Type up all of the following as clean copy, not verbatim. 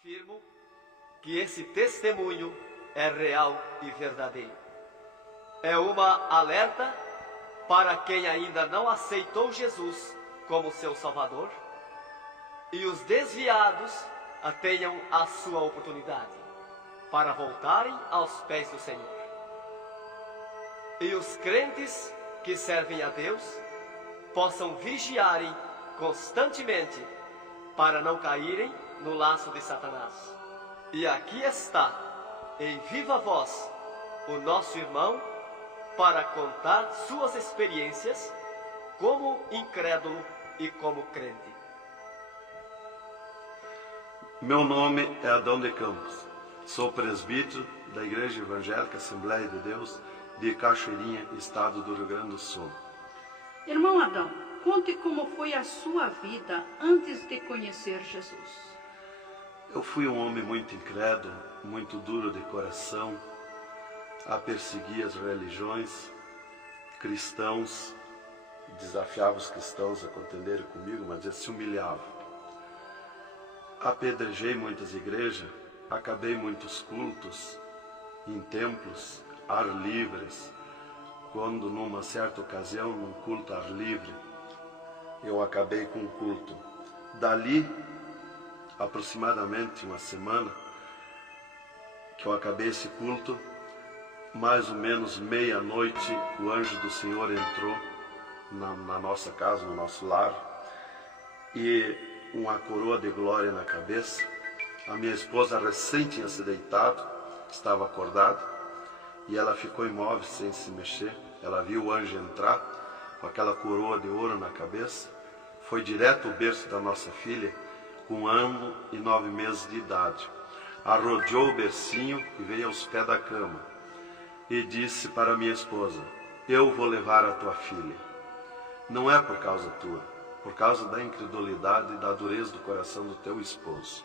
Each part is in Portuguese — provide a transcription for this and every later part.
Afirmo que esse testemunho é real e verdadeiro. É uma alerta para quem ainda não aceitou Jesus como seu Salvador e os desviados tenham a sua oportunidade para voltarem aos pés do Senhor. E os crentes que servem a Deus possam vigiarem constantemente para não caírem no laço de Satanás. E aqui está, em viva voz, o nosso irmão para contar suas experiências como incrédulo e como crente. Meu nome é Adão de Campos. Sou presbítero da Igreja Evangélica Assembleia de Deus de Cachoeirinha, estado do Rio Grande do Sul. Irmão Adão, conte como foi a sua vida antes de conhecer Jesus. Eu fui um homem muito incrédulo, muito duro de coração, a perseguir as religiões, cristãos, desafiava os cristãos a contenderem comigo, mas eles se humilhavam. Apedrejei muitas igrejas, acabei muitos cultos, em templos, ar livres, quando numa certa ocasião, num culto ar livre, eu acabei com um culto. Dali, aproximadamente uma semana, que eu acabei esse culto, mais ou menos meia-noite, o anjo do Senhor entrou na nossa casa, no nosso lar, e uma coroa de glória na cabeça. A minha esposa recém tinha se deitado, estava acordada, e ela ficou imóvel, sem se mexer. Ela viu o anjo entrar, com aquela coroa de ouro na cabeça, foi direto ao berço da nossa filha, com 1 ano e 9 meses de idade. Arrodeou o bercinho e veio aos pés da cama, e disse para minha esposa: eu vou levar a tua filha. Não é por causa tua, por causa da incredulidade e da dureza do coração do teu esposo.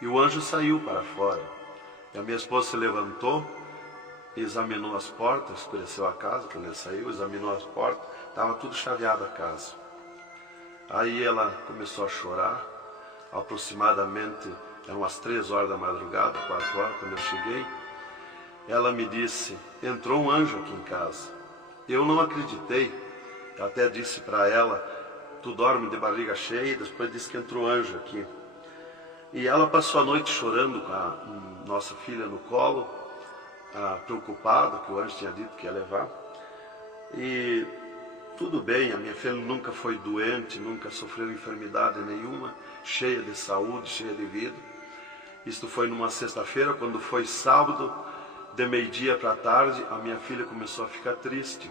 E o anjo saiu para fora. E a minha esposa se levantou, examinou as portas, escureceu a casa quando ele saiu, examinou as portas, estava tudo chaveado a casa. Aí ela começou a chorar, aproximadamente eram as 3 horas da madrugada, 4 horas, quando eu cheguei. Ela me disse: entrou um anjo aqui em casa. Eu não acreditei, eu até disse para ela: tu dorme de barriga cheia, e depois disse que entrou anjo aqui. E ela passou a noite chorando com a nossa filha no colo, preocupada, que o anjo tinha dito que ia levar. E tudo bem, a minha filha nunca foi doente, nunca sofreu enfermidade nenhuma, cheia de saúde, cheia de vida. Isto foi numa sexta-feira. Quando foi sábado, de meio-dia para tarde, a minha filha começou a ficar triste.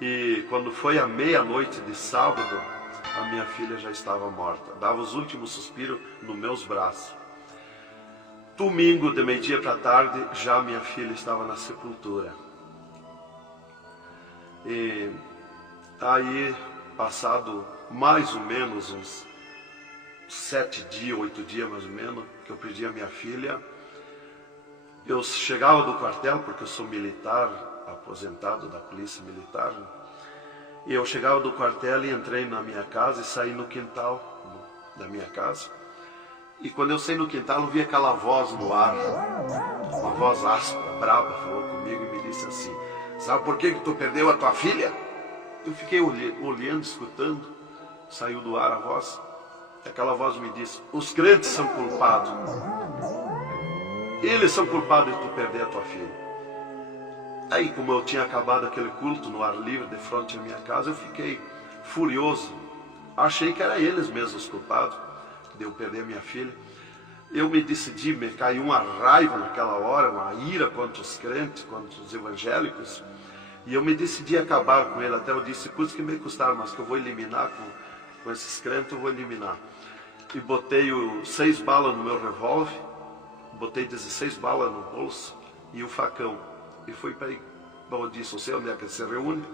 E quando foi à meia-noite de sábado, a minha filha já estava morta. Dava os últimos suspiros nos meus braços. Domingo, de meio-dia para tarde, já minha filha estava na sepultura. E aí, passado mais ou menos uns 7 dias, 8 dias mais ou menos, que eu perdi a minha filha, eu chegava do quartel, porque eu sou militar, aposentado da polícia militar, e eu chegava do quartel e entrei na minha casa e saí no quintal da minha casa. E quando eu saí no quintal, eu vi aquela voz no ar, uma voz áspera, brava, falou comigo e me disse assim: sabe por que tu perdeu a tua filha? Eu fiquei olhando, escutando, saiu do ar a voz, e aquela voz me disse: os crentes são culpados. Eles são culpados de tu perder a tua filha. Aí, como eu tinha acabado aquele culto no ar livre de frente à minha casa, eu fiquei furioso. Achei que eram eles mesmos os culpados de eu perder minha filha. Eu me decidi, me caiu uma raiva naquela hora, uma ira contra os crentes, contra os evangélicos. E eu me decidi acabar com ele. Até eu disse: custa que me custar, mas que eu vou eliminar com esses crentes, eu vou eliminar. E botei 6 balas no meu revólver, botei 16 balas no bolso e o facão. E fui para aí. Bom, eu disse: não sei onde é que se reúne.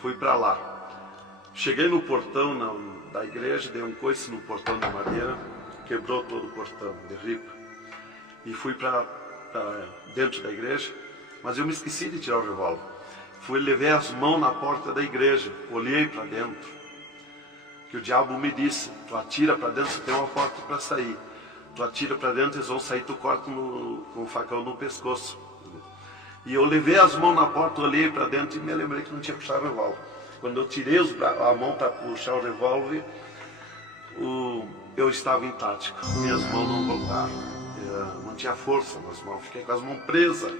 Fui para lá. Cheguei no portão da igreja, dei um coice no portão de madeira, quebrou todo o portão de ripa. E fui para dentro da igreja, mas eu me esqueci de tirar o revólver. Levei as mãos na porta da igreja, olhei para dentro. Que o diabo me disse: tu atira para dentro, você tem uma porta para sair. tu atira para dentro, eles vão sair, tu corta com o facão no pescoço. E eu levei as mãos na porta, olhei para dentro e me lembrei que não tinha puxado o revólver. Quando eu tirei a mão para puxar o revólver, eu estava em tática, minhas mãos não voltaram, não tinha força nas mãos, fiquei com as mãos presas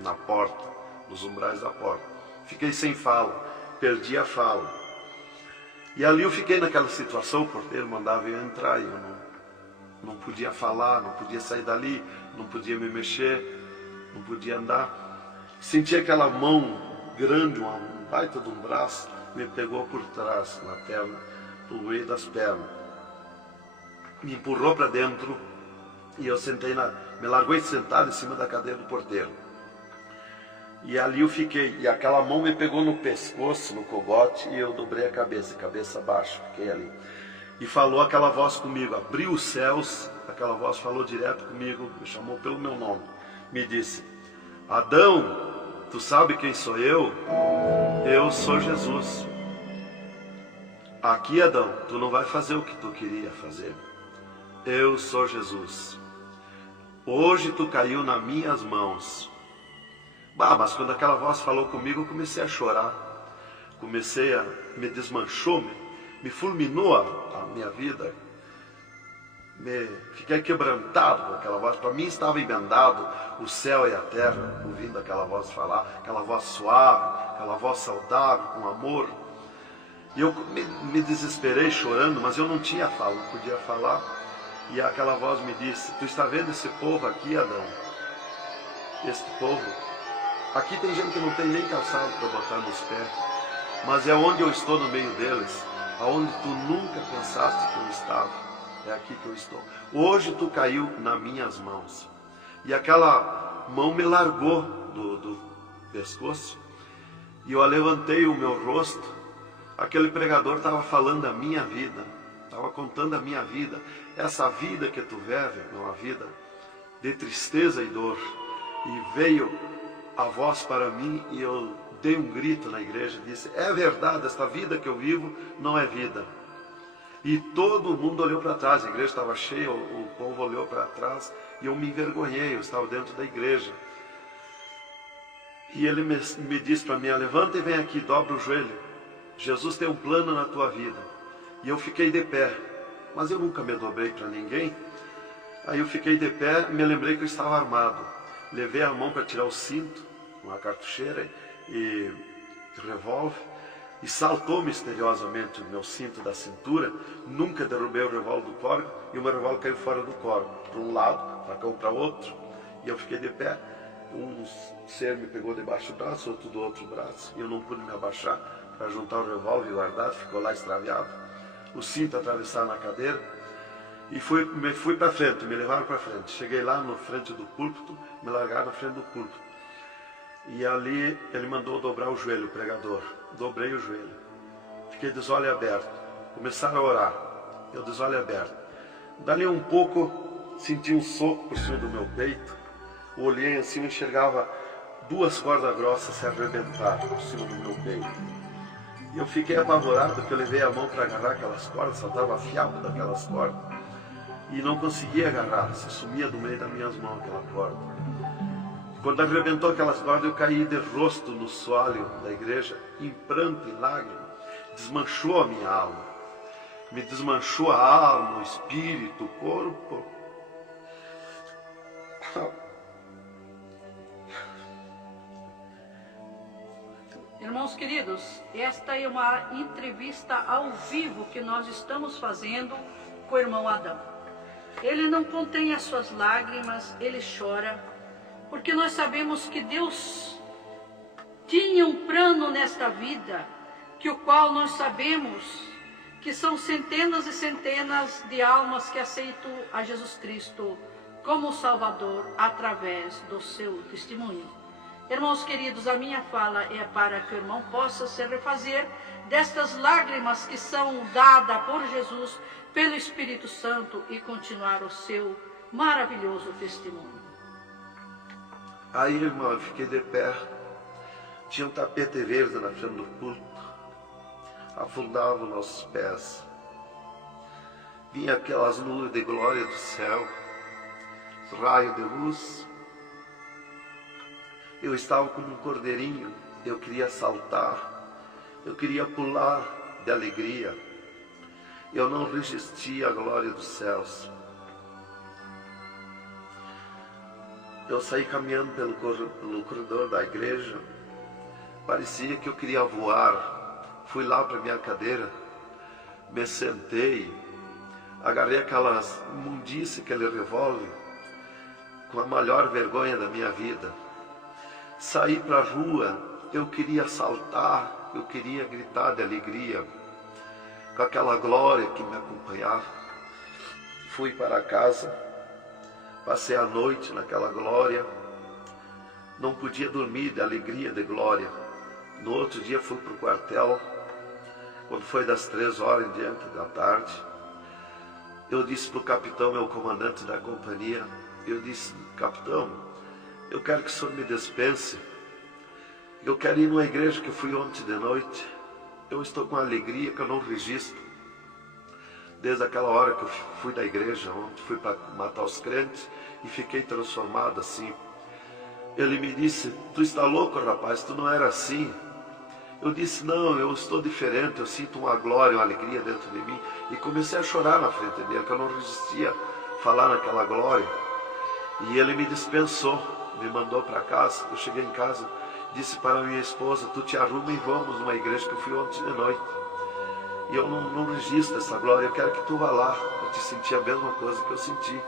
na porta, nos umbrais da porta, fiquei sem fala, perdi a fala. E ali eu fiquei naquela situação, o porteiro mandava eu entrar, e eu não podia falar, não podia sair dali, não podia me mexer, não podia andar. Senti aquela mão grande, um baita de um braço, me pegou por trás, na perna, no meio das pernas. Me empurrou para dentro e eu sentei me largou sentado em cima da cadeira do porteiro. E ali eu fiquei, e aquela mão me pegou no pescoço, no cogote, e eu dobrei a cabeça baixa, fiquei ali. E falou aquela voz comigo, abriu os céus, aquela voz falou direto comigo, me chamou pelo meu nome, me disse: Adão, tu sabe quem sou eu? Eu sou Jesus. Aqui, Adão, tu não vai fazer o que tu queria fazer. Eu sou Jesus. Hoje tu caiu nas minhas mãos. Mas quando aquela voz falou comigo, eu comecei a chorar. Me desmanchou, me fulminou a minha vida. Fiquei quebrantado com aquela voz. Para mim estava emendado o céu e a terra, ouvindo aquela voz falar, aquela voz suave, aquela voz saudável, com amor. E eu me desesperei chorando, mas eu não tinha fala, não podia falar. E aquela voz me disse: tu está vendo esse povo aqui, Adão? Este povo, aqui tem gente que não tem nem calçado para botar nos pés, mas é onde eu estou no meio deles, aonde tu nunca pensaste que eu estava, é aqui que eu estou. Hoje tu caiu nas minhas mãos. E aquela mão me largou do pescoço, e eu levantei o meu rosto. Aquele pregador estava falando da minha vida, estava contando a minha vida. Essa vida que tu vive é uma vida de tristeza e dor. E veio a voz para mim e eu dei um grito na igreja, disse: é verdade, esta vida que eu vivo não é vida. E todo mundo olhou para trás, a igreja estava cheia, o povo olhou para trás e eu me envergonhei, eu estava dentro da igreja. E ele me disse para mim: levanta e vem aqui, dobra o joelho. Jesus tem um plano na tua vida. E eu fiquei de pé, mas eu nunca me dobrei para ninguém. Aí eu fiquei de pé, me lembrei que eu estava armado. Levei a mão para tirar o cinto, uma cartucheira e revólver, e saltou misteriosamente o meu cinto da cintura. Nunca derrubei o revólver do córrego, e o meu revólver caiu fora do córrego, para um lado, facão para outro. E eu fiquei de pé. Um ser me pegou debaixo do braço, outro do outro braço, e eu não pude me abaixar para juntar o revólver e guardar, ficou lá extraviado. O cinto atravessado na cadeira, e fui para frente, me levaram para frente. Cheguei lá na frente do púlpito, me largaram na frente do púlpito. E ali ele mandou dobrar o joelho, o pregador. Dobrei o joelho. Fiquei de olhos abertos. Começaram a orar. Eu de olhos abertos. Dali um pouco, senti um soco por cima do meu peito. Olhei assim, eu enxergava duas cordas grossas se arrebentar por cima do meu peito. E eu fiquei apavorado, porque eu levei a mão para agarrar aquelas cordas, só estava afiado daquelas cordas. E não conseguia agarrar, se sumia do meio das minhas mãos aquela corda. Quando arrebentou aquelas cordas, eu caí de rosto no soalho da igreja, em pranto, em lágrimas. Desmanchou a minha alma. Me desmanchou a alma, o espírito, o corpo. Irmãos queridos, esta é uma entrevista ao vivo que nós estamos fazendo com o irmão Adão. Ele não contém as suas lágrimas, ele chora, porque nós sabemos que Deus tinha um plano nesta vida, que o qual nós sabemos que são centenas e centenas de almas que aceitam a Jesus Cristo como Salvador através do seu testemunho. Irmãos queridos, a minha fala é para que o irmão possa se refazer destas lágrimas que são dadas por Jesus, pelo Espírito Santo, e continuar o seu maravilhoso testemunho. Aí, irmão, eu fiquei de pé. Tinha um tapete verde na frente do púlpito. Afundava os nossos pés. Vinha aquelas nuvens de glória do céu. raios de luz. Eu estava como um cordeirinho, eu queria saltar, eu queria pular de alegria. Eu não resistia à glória dos céus. Eu saí caminhando pelo corredor da igreja, parecia que eu queria voar. Fui lá para minha cadeira, me sentei, agarrei aquelas imundície, aquele revólver, com a maior vergonha da minha vida. Saí para a rua, eu queria saltar, eu queria gritar de alegria, com aquela glória que me acompanhava. Fui para casa, passei a noite naquela glória, não podia dormir de alegria, de glória. No outro dia fui para o quartel, quando foi das 3 horas em diante da tarde, eu disse para o capitão, meu comandante da companhia, eu disse: capitão, eu quero que o senhor me dispense, eu quero ir numa igreja que eu fui ontem de noite, eu estou com uma alegria que eu não registro. Desde aquela hora que eu fui da igreja ontem, fui para matar os crentes e fiquei transformado assim. Ele me disse: tu está louco, rapaz, tu não era assim. Eu disse: não, eu estou diferente, eu sinto uma glória, uma alegria dentro de mim. E comecei a chorar na frente dele, que eu não resistia a falar naquela glória. E ele me dispensou, me mandou para casa. Eu cheguei em casa, disse para minha esposa: tu te arruma e vamos numa igreja que eu fui ontem de noite. E eu não registro essa glória, eu quero que tu vá lá, para te sentir a mesma coisa que eu senti.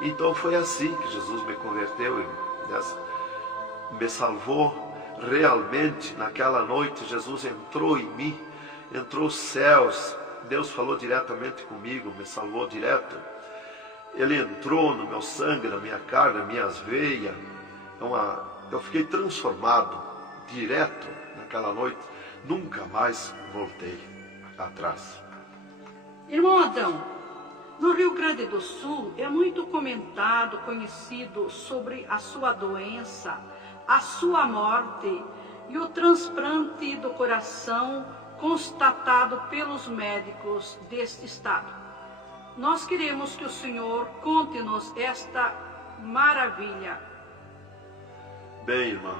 Então foi assim que Jesus me converteu, me salvou. Realmente, naquela noite, Jesus entrou em mim, entrou os céus, Deus falou diretamente comigo, me salvou direto. Ele entrou no meu sangue, na minha carne, nas minhas veias. Eu fiquei transformado direto naquela noite, nunca mais voltei atrás. Irmão Adão, no Rio Grande do Sul é muito comentado, conhecido sobre a sua doença, a sua morte e o transplante do coração constatado pelos médicos deste estado. Nós queremos que o Senhor conte-nos esta maravilha. Bem, irmã,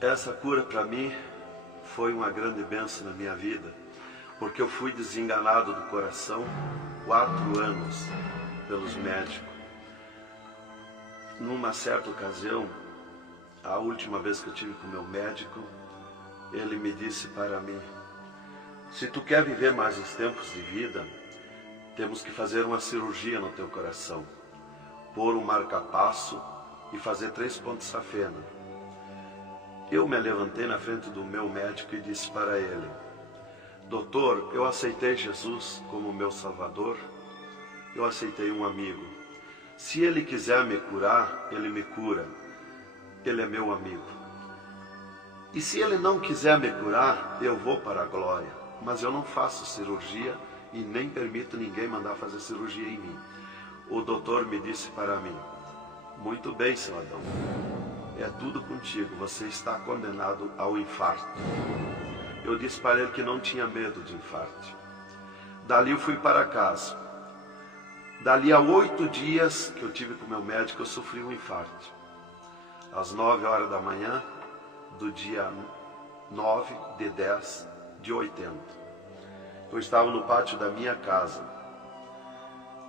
essa cura para mim foi uma grande bênção na minha vida, porque eu fui desenganado do coração 4 anos pelos médicos. Numa certa ocasião, a última vez que eu tive com o meu médico, ele me disse para mim: se tu quer viver mais uns tempos de vida, temos que fazer uma cirurgia no teu coração, pôr um marca-passo e fazer 3 pontos de safena. Eu me levantei na frente do meu médico e disse para ele: doutor, eu aceitei Jesus como meu Salvador, eu aceitei um amigo. Se ele quiser me curar, ele me cura. Ele é meu amigo. E se ele não quiser me curar, eu vou para a glória. Mas eu não faço cirurgia e nem permito ninguém mandar fazer cirurgia em mim. O doutor me disse para mim: muito bem, seu Adão, é tudo contigo, você está condenado ao infarto. Eu disse para ele que não tinha medo de infarto. Dali eu fui para casa. Dali a 8 dias que eu tive com o meu médico, eu sofri um infarto. Às 9 horas da manhã, do dia 9 de 10 de 80. Eu estava no pátio da minha casa,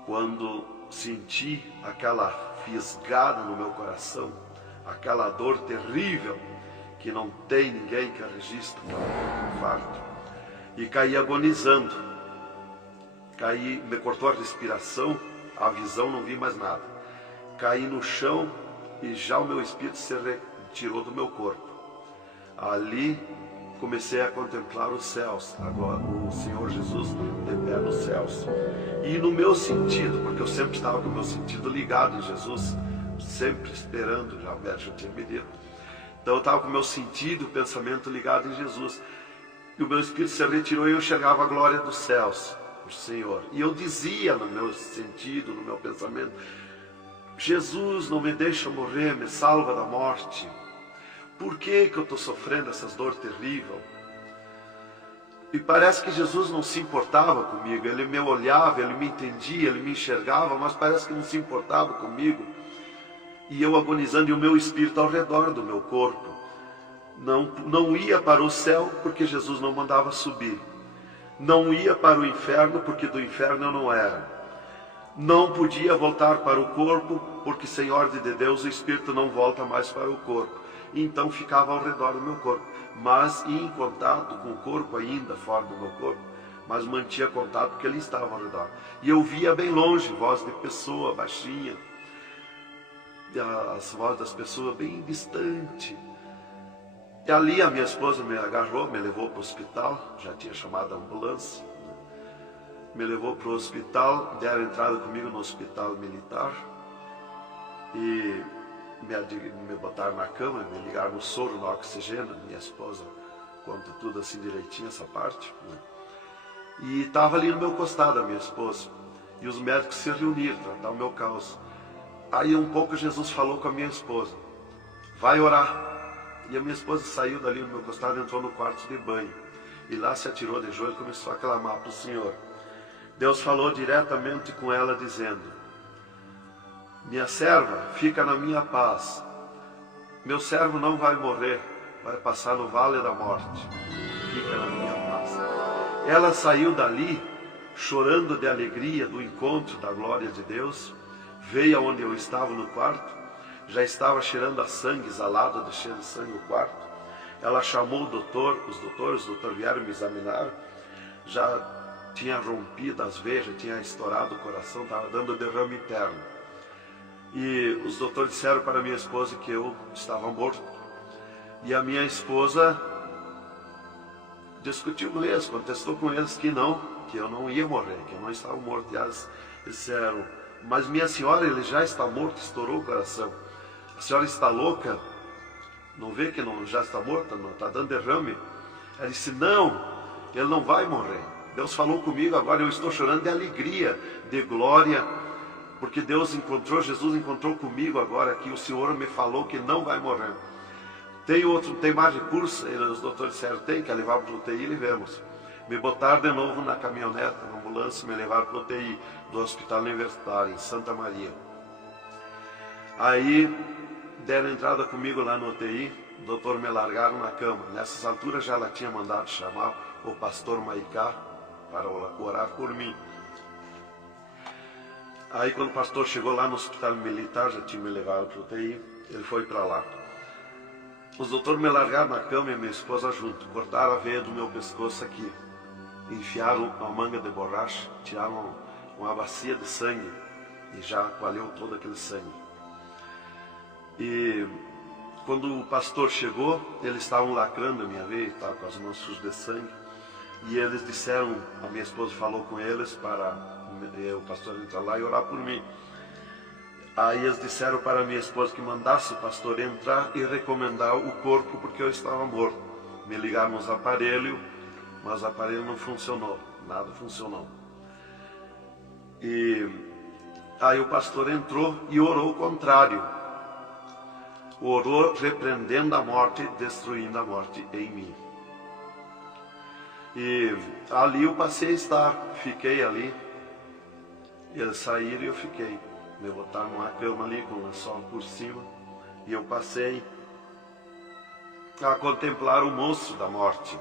quando senti aquela fisgada no meu coração, aquela dor terrível, que não tem ninguém que registre um infarto, e caí agonizando. Caí, me cortou a respiração, a visão, não vi mais nada. Caí no chão e já o meu espírito se retirou do meu corpo. Ali comecei a contemplar os céus, agora o Senhor Jesus de pé nos céus. E no meu sentido, porque eu sempre estava com o meu sentido ligado em Jesus, sempre esperando, já o médico já tinha me dito. Então eu estava com o meu sentido, o pensamento ligado em Jesus. E o meu espírito se retirou e eu enxergava a glória dos céus, o Senhor. E eu dizia no meu sentido, no meu pensamento: Jesus, não me deixa morrer, me salva da morte. Por que eu estou sofrendo essas dores terríveis? E parece que Jesus não se importava comigo. Ele me olhava, ele me entendia, ele me enxergava, mas parece que não se importava comigo. E eu agonizando, e o meu espírito ao redor do meu corpo. Não ia para o céu, porque Jesus não mandava subir. Não ia para o inferno, porque do inferno eu não era. Não podia voltar para o corpo, porque sem ordem de Deus o espírito não volta mais para o corpo. Então ficava ao redor do meu corpo, mas em contato com o corpo ainda, fora do meu corpo, mas mantinha contato porque ele estava ao redor. E eu via bem longe, voz de pessoa, baixinha, as vozes das pessoas bem distante. E ali a minha esposa me agarrou, me levou para o hospital, já tinha chamado a ambulância, né? Me levou para o hospital, deram entrada comigo no hospital militar e me botaram na cama, me ligaram no soro, no oxigênio. Minha esposa conta tudo assim direitinho, essa parte, né? E estava ali no meu costado a minha esposa, e os médicos se reuniram para tratar o meu caso. Aí um pouco Jesus falou com a minha esposa: vai orar. E a minha esposa saiu dali no meu costado e entrou no quarto de banho. E lá se atirou de joelho e começou a clamar para o Senhor. Deus falou diretamente com ela dizendo: minha serva, fica na minha paz. Meu servo não vai morrer, vai passar no vale da morte. Fica na minha paz. Ela saiu dali chorando de alegria do encontro da glória de Deus. Veio aonde eu estava no quarto. Já estava cheirando a sangue, exalado de cheiro de sangue no quarto. Ela chamou o doutor, os doutores vieram me examinar. Já tinha rompido as veias, já tinha estourado o coração, estava dando derrame interno. E os doutores disseram para minha esposa que eu estava morto. E a minha esposa discutiu com eles, contestou com eles que eu não ia morrer, que eu não estava morto. E eles disseram: mas minha senhora, ele já está morto, estourou o coração. A senhora está louca? Não vê que não, já está morta? Não está dando derrame? Ela disse: não, ele não vai morrer. Deus falou comigo agora, eu estou chorando de alegria, de glória, porque Jesus encontrou comigo agora aqui. O Senhor me falou que não vai morrer. Tem mais recurso? Os doutores disseram: tem, que levar para o UTI, levamos. Me botaram de novo na caminhonete, na ambulância, me levaram para o UTI do Hospital Universitário, em Santa Maria. Aí deram entrada comigo lá no UTI, o doutor me largaram na cama. Nessas alturas já ela tinha mandado chamar o pastor Maicá para orar por mim. Aí quando o pastor chegou lá no Hospital Militar, já tinha me levado para o UTI, ele foi para lá. Os doutores me largaram na cama e minha esposa junto, cortaram a veia do meu pescoço aqui, enfiaram uma manga de borracha, tiraram uma bacia de sangue e já coalhou todo aquele sangue. E quando o pastor chegou, eles estavam lacrando a minha veia, estava com as mãos sujas de sangue, e eles disseram, a minha esposa falou com eles para o pastor entrar lá e orar por mim. Aí eles disseram para a minha esposa que mandasse o pastor entrar e recomendar o corpo, porque eu estava morto. Me ligaram nos aparelhos, mas o aparelho não funcionou, nada funcionou. E aí o pastor entrou e orou o contrário. Orou repreendendo a morte, destruindo a morte em mim. E ali eu passei a estar, fiquei ali. Eles saíram e eu fiquei. Me botaram numa cama ali com o lençol por cima. E eu passei a contemplar o monstro da morte.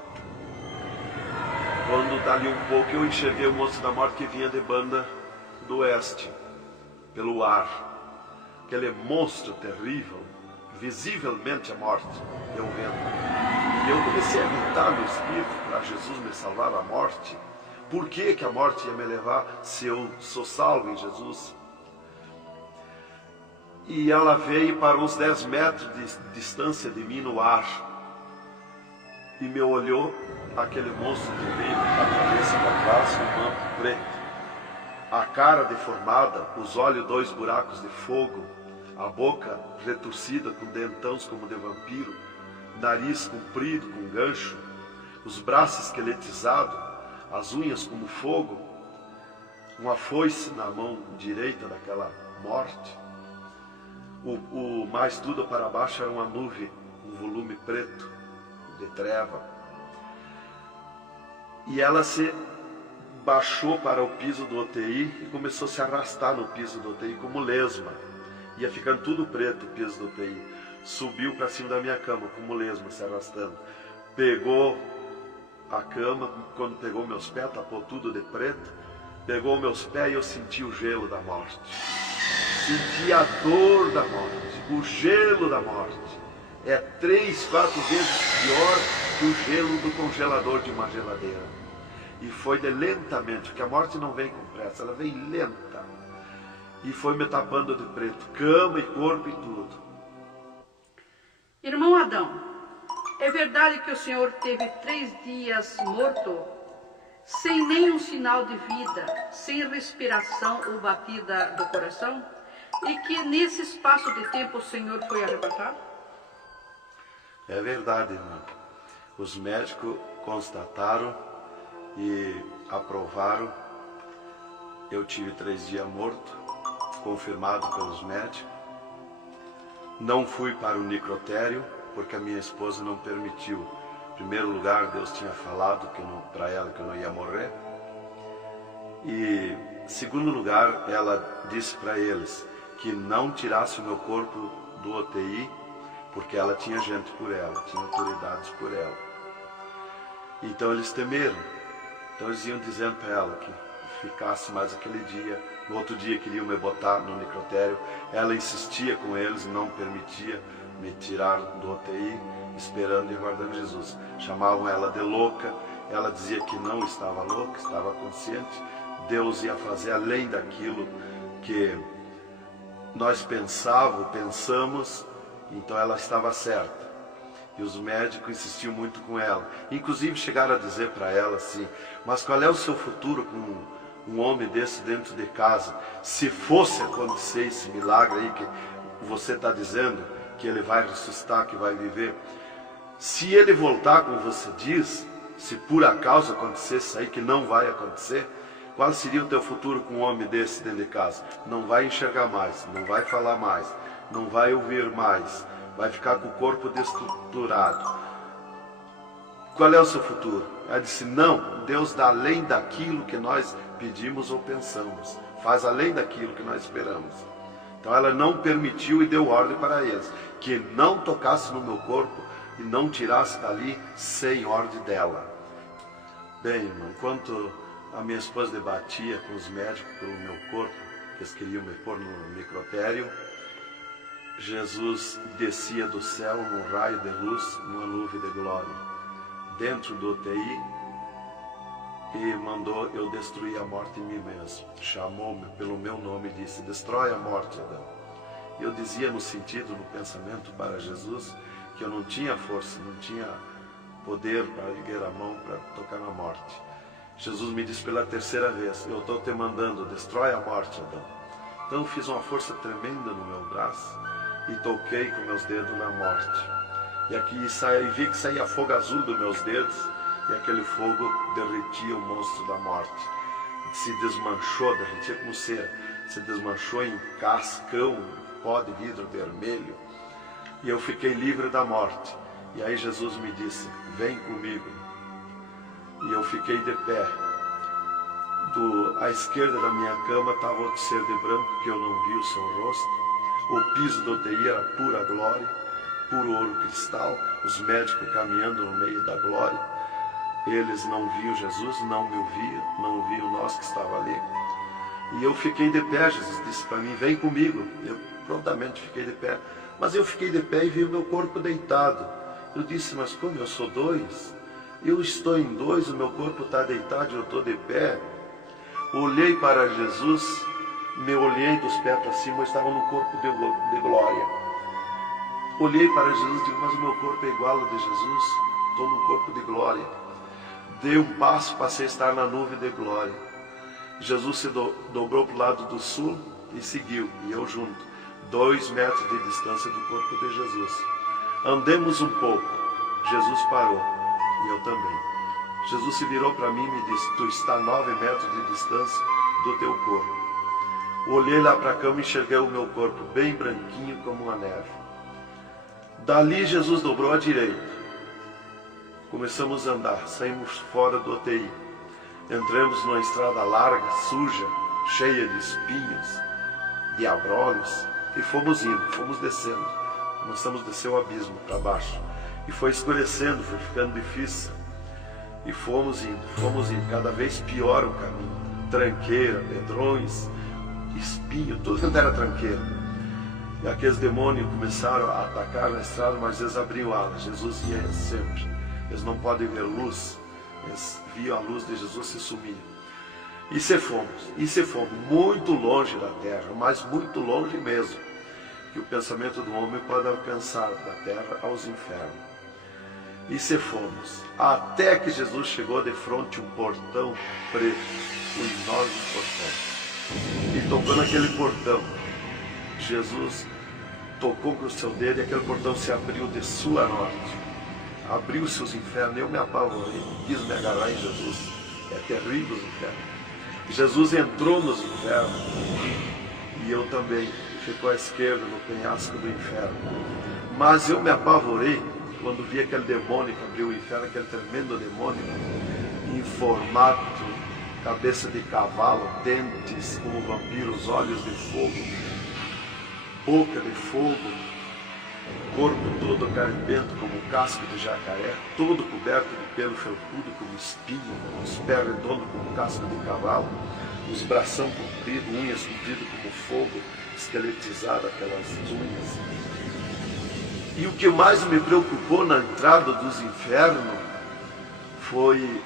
Quando dali um pouco eu enxerguei o monstro da morte que vinha de Banda do Oeste, pelo ar. Aquele monstro terrível, visivelmente a morte, eu vendo. E eu comecei a gritar no espírito para Jesus me salvar da morte. Por que a morte ia me levar se eu sou salvo em Jesus? E ela veio para uns 10 metros de distância de mim no ar. E me olhou, aquele monstro terrível, a cabeça para trás, o manto preto. A cara deformada, os olhos 2 buracos de fogo, a boca retorcida com dentões como de vampiro, nariz comprido com gancho, os braços esqueletizados, as unhas como fogo, uma foice na mão direita daquela morte. O mais tudo para baixo era uma nuvem, um volume preto de treva. E ela se baixou para o piso do UTI e começou a se arrastar no piso do UTI como lesma. Ia ficando tudo preto o piso do UTI. Subiu para cima da minha cama como lesma, se arrastando. Pegou a cama, quando pegou meus pés, tapou tudo de preto. Pegou meus pés e eu senti o gelo da morte. Senti a dor da morte, o gelo da morte. É 3, 4 vezes pior que o gelo do congelador de uma geladeira. E foi de lentamente, porque a morte não vem com pressa, ela vem lenta. E foi me tapando de preto, cama e corpo e tudo. Irmão Adão, é verdade que o senhor teve 3 dias morto, sem nenhum sinal de vida, sem respiração ou batida do coração? E que nesse espaço de tempo o senhor foi arrebatado? É verdade, irmão. Os médicos constataram e aprovaram. Eu tive 3 dias morto, confirmado pelos médicos. Não fui para o necrotério, porque a minha esposa não permitiu. Em primeiro lugar, Deus tinha falado para ela que eu não ia morrer. E, em segundo lugar, ela disse para eles que não tirasse o meu corpo do UTI, porque ela tinha gente por ela, tinha autoridades por ela. Então eles temeram. Então eles iam dizendo para ela que ficasse mais aquele dia. No outro dia queriam me botar no necrotério. Ela insistia com eles, não permitia me tirar do UTI, esperando e aguardando Jesus. Chamavam ela de louca. Ela dizia que não estava louca, estava consciente. Deus ia fazer além daquilo que nós pensamos, então ela estava certa. E os médicos insistiam muito com ela. Inclusive chegaram a dizer para ela assim: mas qual é o seu futuro com um homem desse dentro de casa? Se fosse acontecer esse milagre aí que você está dizendo, que ele vai ressuscitar, que vai viver. Se ele voltar, como você diz, se por acaso acontecesse isso aí, que não vai acontecer, qual seria o teu futuro com um homem desse dentro de casa? Não vai enxergar mais, não vai falar mais, não vai ouvir mais, vai ficar com o corpo destruturado. Qual é o seu futuro? Ela disse: não, Deus dá além daquilo que nós pedimos ou pensamos, faz além daquilo que nós esperamos. Então ela não permitiu e deu ordem para eles, que não tocasse no meu corpo e não tirasse dali sem ordem dela. Bem, irmão, enquanto a minha esposa debatia com os médicos pelo meu corpo, que eles queriam me pôr no necrotério, Jesus descia do céu num raio de luz, numa nuvem de glória, dentro do UTI, e mandou eu destruir a morte em mim mesmo. Chamou-me pelo meu nome e disse: destrói a morte, Adão. Eu dizia no sentido, no pensamento para Jesus, que eu não tinha força, não tinha poder para erguer a mão para tocar na morte. Jesus me disse pela 3ª vez: eu estou te mandando, destrói a morte, Adão. Então eu fiz uma força tremenda no meu braço e toquei com meus dedos na morte. E aqui vi que saía fogo azul dos meus dedos, e aquele fogo derretia o monstro da morte. Se desmanchou, derretia como cera, se desmanchou em cascão, pó de vidro vermelho, e eu fiquei livre da morte. E aí Jesus me disse: vem comigo. E eu fiquei de pé. À esquerda da minha cama estava outro ser de branco, que eu não vi o seu rosto. O piso do UTI era pura glória, puro ouro cristal, os médicos caminhando no meio da glória. Eles não viam Jesus, não me ouviam, não viam nós que estava ali. E eu fiquei de pé. Jesus disse para mim: vem comigo. Eu prontamente fiquei de pé. Mas eu fiquei de pé e vi o meu corpo deitado. Eu disse: mas como eu sou 2? Eu estou em 2, o meu corpo está deitado e eu estou de pé. Olhei para Jesus, me olhei dos pés para cima, eu estava no corpo de glória. Olhei para Jesus e digo: mas o meu corpo é igual ao de Jesus, estou no corpo de glória. Dei um passo, passei a estar na nuvem de glória. Jesus se dobrou para o lado do sul e seguiu, e eu junto, 2 metros de distância do corpo de Jesus. Andemos um pouco, Jesus parou, e eu também. Jesus se virou para mim e me disse: tu está a 9 metros de distância do teu corpo. Olhei lá para a cama e enxerguei o meu corpo bem branquinho como uma neve. Dali Jesus dobrou à direita. Começamos a andar, saímos fora do UTI. Entramos numa estrada larga, suja, cheia de espinhos, de abrolhos, e fomos indo, fomos descendo. Começamos a descer o abismo para baixo. E foi escurecendo, foi ficando difícil. E fomos indo, cada vez pior o caminho. Tranqueira, pedrões, espinho, tudo era tranqueira. E aqueles demônios começaram a atacar na estrada, mas eles abriam alas. Jesus ia sempre. Eles não podem ver luz. Eles viam a luz de Jesus se sumir. E se fomos muito longe da terra, mas muito longe mesmo, que o pensamento do homem pode alcançar da terra aos infernos. E se fomos, até que Jesus chegou de frente a um portão preto, um enorme portão. E tocou naquele portão. Jesus tocou com o seu dedo e aquele portão se abriu de sul a norte. Abriu-se os infernos, eu me apavorei, quis me agarrar em Jesus. É terrível os infernos. Jesus entrou nos infernos e eu também. Ficou à esquerda no penhasco do inferno. Mas eu me apavorei quando vi aquele demônio que abriu o inferno, aquele tremendo demônio, em formato, cabeça de cavalo, dentes como vampiros, olhos de fogo, boca de fogo, corpo todo carimbento como casco de jacaré, todo coberto de pelo felpudo como espinho, os pés redondos como casco de cavalo, os bração compridos, unhas compridas como fogo, esqueletizado aquelas unhas. E o que mais me preocupou na entrada dos infernos foi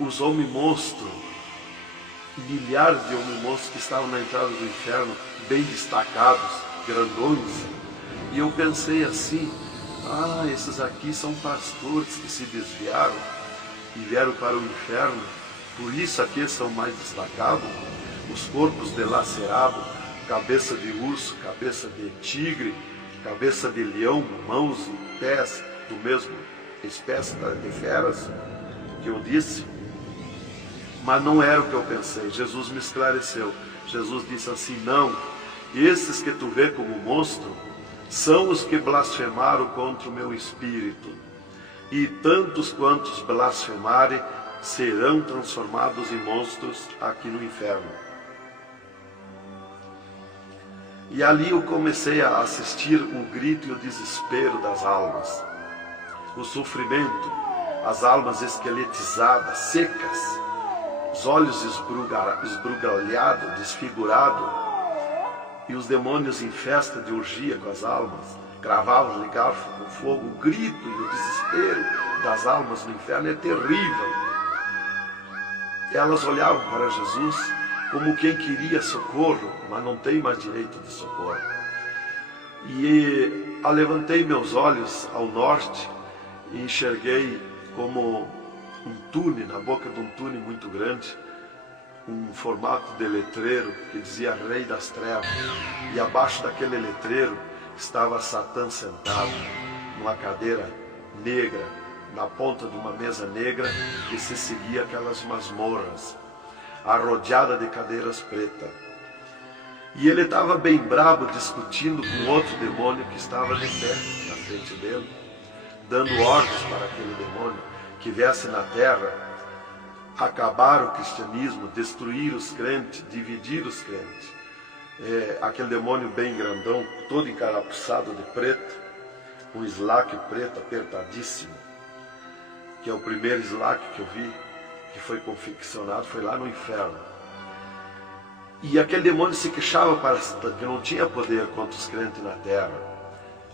os homens-monstros, milhares de homens-monstros que estavam na entrada do inferno, bem destacados, grandões. E eu pensei assim, esses aqui são pastores que se desviaram e vieram para o inferno, por isso aqui são mais destacados, os corpos dilacerados, cabeça de urso, cabeça de tigre, cabeça de leão, mãos e pés do mesmo espécie de feras que eu disse. Mas não era o que eu pensei. Jesus me esclareceu. Jesus disse assim, não, esses que tu vê como monstro são os que blasfemaram contra o meu espírito. E tantos quantos blasfemarem serão transformados em monstros aqui no inferno. E ali eu comecei a assistir o grito e o desespero das almas. O sofrimento, as almas esqueletizadas, secas, os olhos esbugalhados, desfigurados, e os demônios em festa de orgia com as almas, cravavam de garfo com fogo, o grito e o desespero das almas no inferno é terrível. Elas olhavam para Jesus como quem queria socorro, mas não tem mais direito de socorro. E levantei meus olhos ao norte e enxerguei como um túnel, na boca de um túnel muito grande, um formato de letreiro que dizia Rei das Trevas. E abaixo daquele letreiro estava Satã sentado numa cadeira negra, na ponta de uma mesa negra que se seguia aquelas masmorras, arrodeada de cadeiras pretas. E ele estava bem bravo, discutindo com outro demônio que estava de pé na frente dele, dando ordens para aquele demônio que viesse na terra acabar o cristianismo, destruir os crentes, dividir os crentes. Aquele demônio bem grandão, todo encarapuçado de preto, um slack preto apertadíssimo, que é o primeiro slack que eu vi, que foi confeccionado, foi lá no inferno. E aquele demônio se queixava para Satã, que não tinha poder contra os crentes na terra.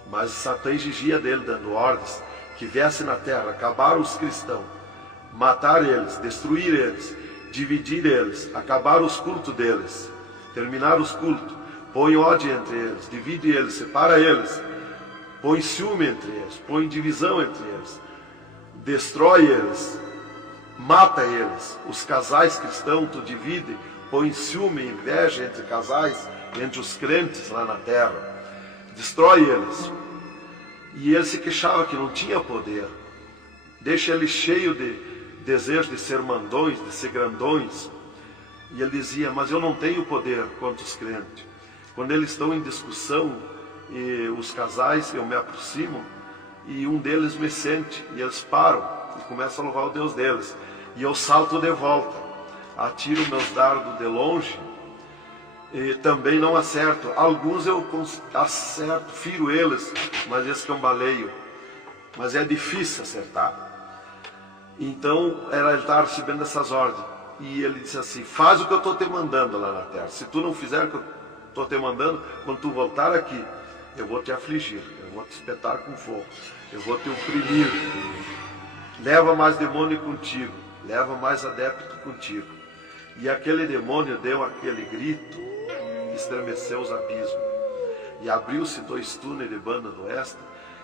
Mas Satã exigia dele, dando ordens, que viesse na terra, acabar os cristãos, matar eles, destruir eles, dividir eles, acabar os cultos deles, terminar os cultos, põe ódio entre eles, divide eles, separa eles, põe ciúme entre eles, põe divisão entre eles, destrói eles, mata eles. Os casais cristãos tu divide, põe ciúme e inveja entre casais, entre os crentes lá na terra, destrói eles. E ele se queixava que não tinha poder, deixa ele cheio de desejo de ser mandões, de ser grandões. E ele dizia, mas eu não tenho poder contra os crentes. Quando eles estão em discussão, e os casais, eu me aproximo, e um deles me sente, e eles param. e começam a louvar o Deus deles. E eu salto de volta, atiro meus dardos de longe e também não acerto. Alguns eu acerto, firo eles, mas escambaleio. Mas é difícil acertar. Então ele estava recebendo essas ordens. E ele disse assim: faz o que eu estou te mandando lá na terra. Se tu não fizer o que eu estou te mandando, quando tu voltar aqui, eu vou te afligir, eu vou te espetar com fogo, eu vou te oprimir. Leva mais demônio contigo, leva mais adepto contigo. E aquele demônio deu aquele grito que estremeceu os abismos. E abriu-se 2 túneis de banda do oeste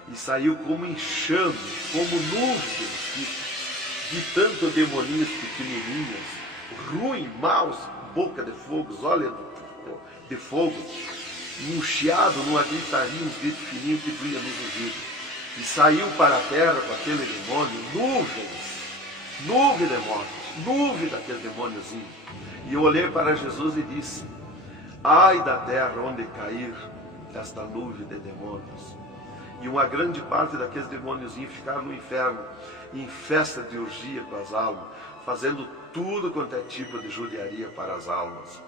e saiu como enxame, como nuvem de mosquitos, de tanto demoninhos pequenininhos, ruim, maus, boca de fogo, olhos de fogo, num chiado, numa gritaria, uns gritos fininhos que doía nos ouvidos. E saiu para a terra com aquele demônio, nuvem de morte, nuvem daquele demôniozinho. E eu olhei para Jesus e disse: ai da terra onde cair esta nuvem de demônios. E uma grande parte daqueles demôniozinhos ficaram no inferno, em festa de orgia com as almas, fazendo tudo quanto é tipo de judiaria para as almas.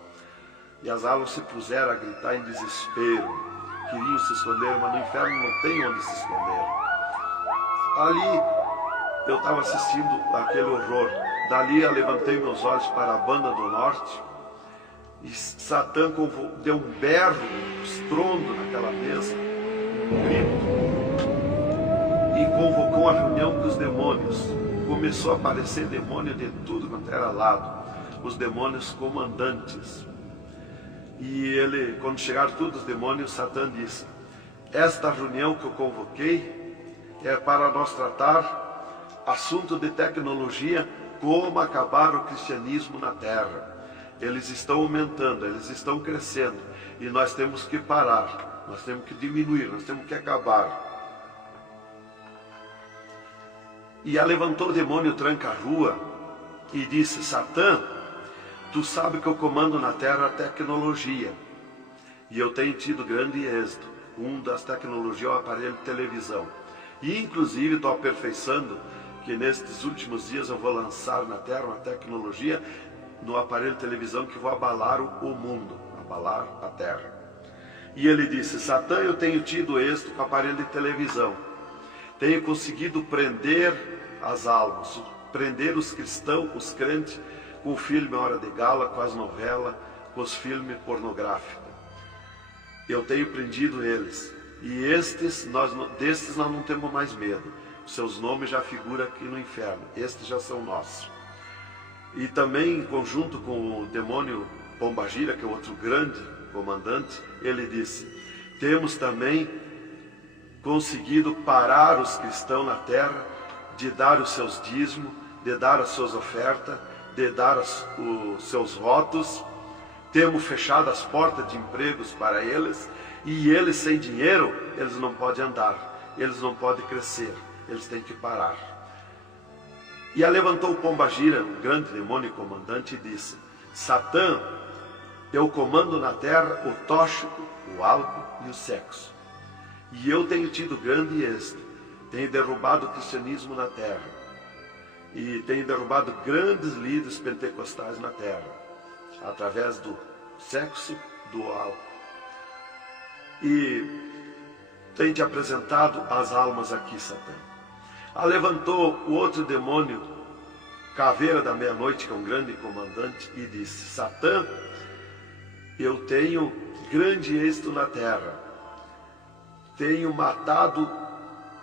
E as almas se puseram a gritar em desespero, queriam se esconder, mas no inferno não tem onde se esconder. Ali eu estava assistindo aquele horror. Dali eu levantei meus olhos para a banda do norte, e Satã deu um berro, um estrondo naquela mesa, um grito, e convocou a reunião com os demônios. Começou a aparecer demônio de tudo quanto era lado, os demônios comandantes. E ele, quando chegaram todos os demônios, Satã disse: esta reunião que eu convoquei é para nós tratar assunto de tecnologia, como acabar o cristianismo na terra. Eles estão aumentando, eles estão crescendo, e nós temos que parar, nós temos que diminuir, nós temos que acabar. E levantou o demônio tranca-rua e disse: Satã, tu sabe que eu comando na terra a tecnologia, e eu tenho tido grande êxito. Um das tecnologias é o aparelho de televisão, e inclusive estou aperfeiçoando que nestes últimos dias eu vou lançar na terra uma tecnologia no aparelho de televisão que vai abalar o mundo, abalar a terra. E ele disse: Satã, eu tenho tido êxito com o aparelho de televisão, tenho conseguido prender as almas, prender os cristãos, os crentes, com o filme Hora de Gala, com as novelas, com os filmes pornográficos. Eu tenho prendido eles, e destes nós não temos mais medo. Os seus nomes já figuram aqui no inferno, estes já são nossos. E também, em conjunto com o demônio Pombagira, que é outro grande comandante, ele disse: temos também conseguido parar os cristãos na terra de dar os seus dízimos, de dar as suas ofertas, de dar os seus votos. Temos fechado as portas de empregos para eles, e eles sem dinheiro, eles não podem andar, eles não podem crescer, eles têm que parar. E levantou o Pombagira, um grande demônio comandante, e disse: Satã, eu comando na terra o tóxico, o álcool e o sexo. E eu tenho tido grande êxito, tenho derrubado o cristianismo na terra, e tenho derrubado grandes líderes pentecostais na terra, através do sexo, do álcool. E tenho te apresentado as almas aqui, Satã. Levantou o outro demônio, Caveira da Meia-Noite, que é um grande comandante, e disse: Satã, eu tenho grande êxito na terra, tenho matado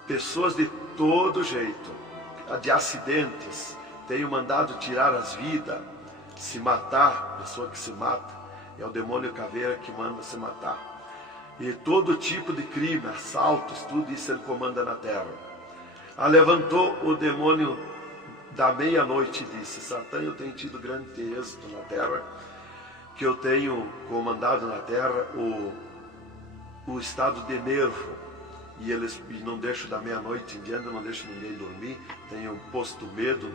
pessoas de todo jeito, de acidentes, tenho mandado tirar as vidas, se matar, pessoa que se mata, é o demônio Caveira que manda se matar. E todo tipo de crime, assaltos, tudo isso ele comanda na terra. Levantou o demônio da meia-noite e disse: Satã, eu tenho tido grande êxito na terra, que eu tenho comandado na terra o estado de nervo, e eles não deixam da meia-noite em diante, não deixam ninguém dormir, tenho posto medo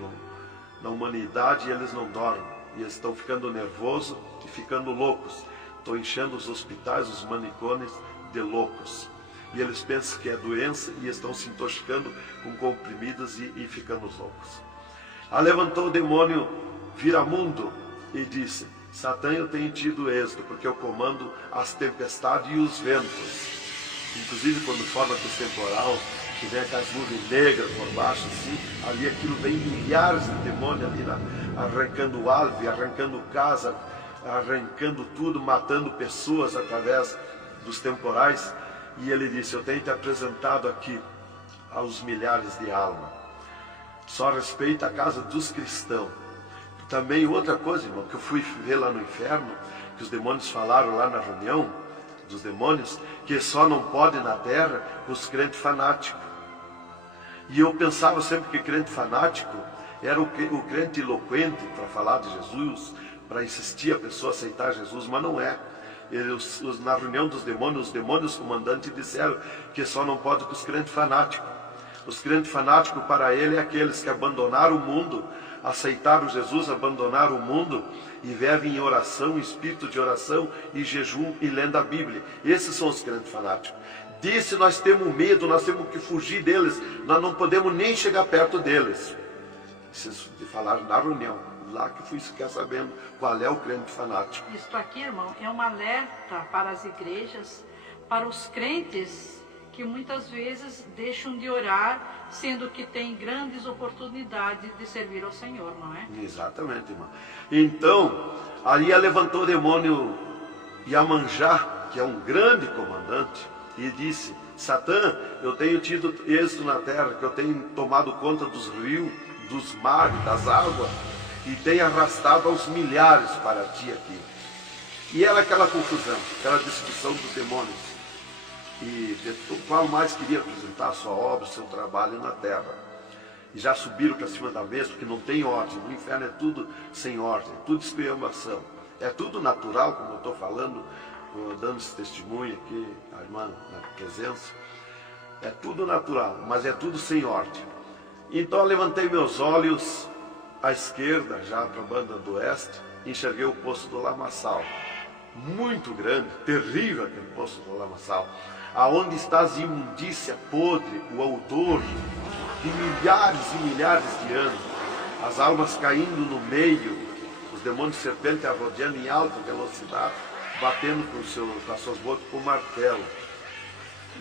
na humanidade, e eles não dormem, e eles estão ficando nervosos e ficando loucos. Estou enchendo os hospitais, os manicômios de loucos. e eles pensam que é doença e estão se intoxicando com comprimidos e ficando loucos. Levantou o demônio viramundo e disse: Satã, eu tenho tido êxito, porque eu comando as tempestades e os ventos. Inclusive quando forma com o temporal, que vem aquelas nuvens negras por baixo, assim, ali aquilo vem milhares de demônios ali, arrancando árvore, arrancando casa, arrancando tudo, matando pessoas através dos temporais. E ele disse: eu tenho te apresentado aqui aos milhares de almas. Só respeita a casa dos cristãos. Também outra coisa, irmão, que eu fui ver lá no inferno, que os demônios falaram lá na reunião dos demônios, que só não pode na terra os crentes fanáticos. E eu pensava sempre que crente fanático era o crente eloquente para falar de Jesus, para insistir a pessoa a aceitar Jesus, mas não é. Na reunião dos demônios, os demônios comandantes disseram que só não pode com os crentes fanáticos. Os crentes fanáticos para ele é aqueles que abandonaram o mundo, aceitaram Jesus, abandonaram o mundo e vivem em oração, espírito de oração e jejum e lendo a Bíblia. Esses são os crentes fanáticos. Disse: nós temos medo, nós temos que fugir deles, nós não podemos nem chegar perto deles. Vocês falaram na reunião, lá que fui ficar sabendo qual é o crente fanático. Isto aqui, irmão, é um alerta para as igrejas, para os crentes que muitas vezes deixam de orar, sendo que tem grandes oportunidades de servir ao Senhor, não é? Exatamente, irmão. Então, ali levantou o demônio Iemanjá, que é um grande comandante, e disse: Satã, eu tenho tido êxito na terra, que eu tenho tomado conta dos rios, dos mares, das águas, e tenho arrastado aos milhares para ti aqui. E era aquela confusão, aquela discussão dos demônios, e o qual mais queria apresentar a sua obra, o seu trabalho na terra. E já subiram para cima da mesa, porque não tem ordem. No inferno é tudo sem ordem, é tudo exclamação. É tudo natural, como eu estou falando, dando esse testemunho aqui, a irmã na presença. É tudo natural, mas é tudo sem ordem. Então eu levantei meus olhos à esquerda, já para a banda do oeste, e enxerguei o poço do lamaçal. Muito grande, terrível aquele poço do lamaçal, aonde está as imundícia podre, o odor de milhares e milhares de anos, as almas caindo no meio, os demônios serpentes rodeando em alta velocidade, batendo com as suas bocas com martelo,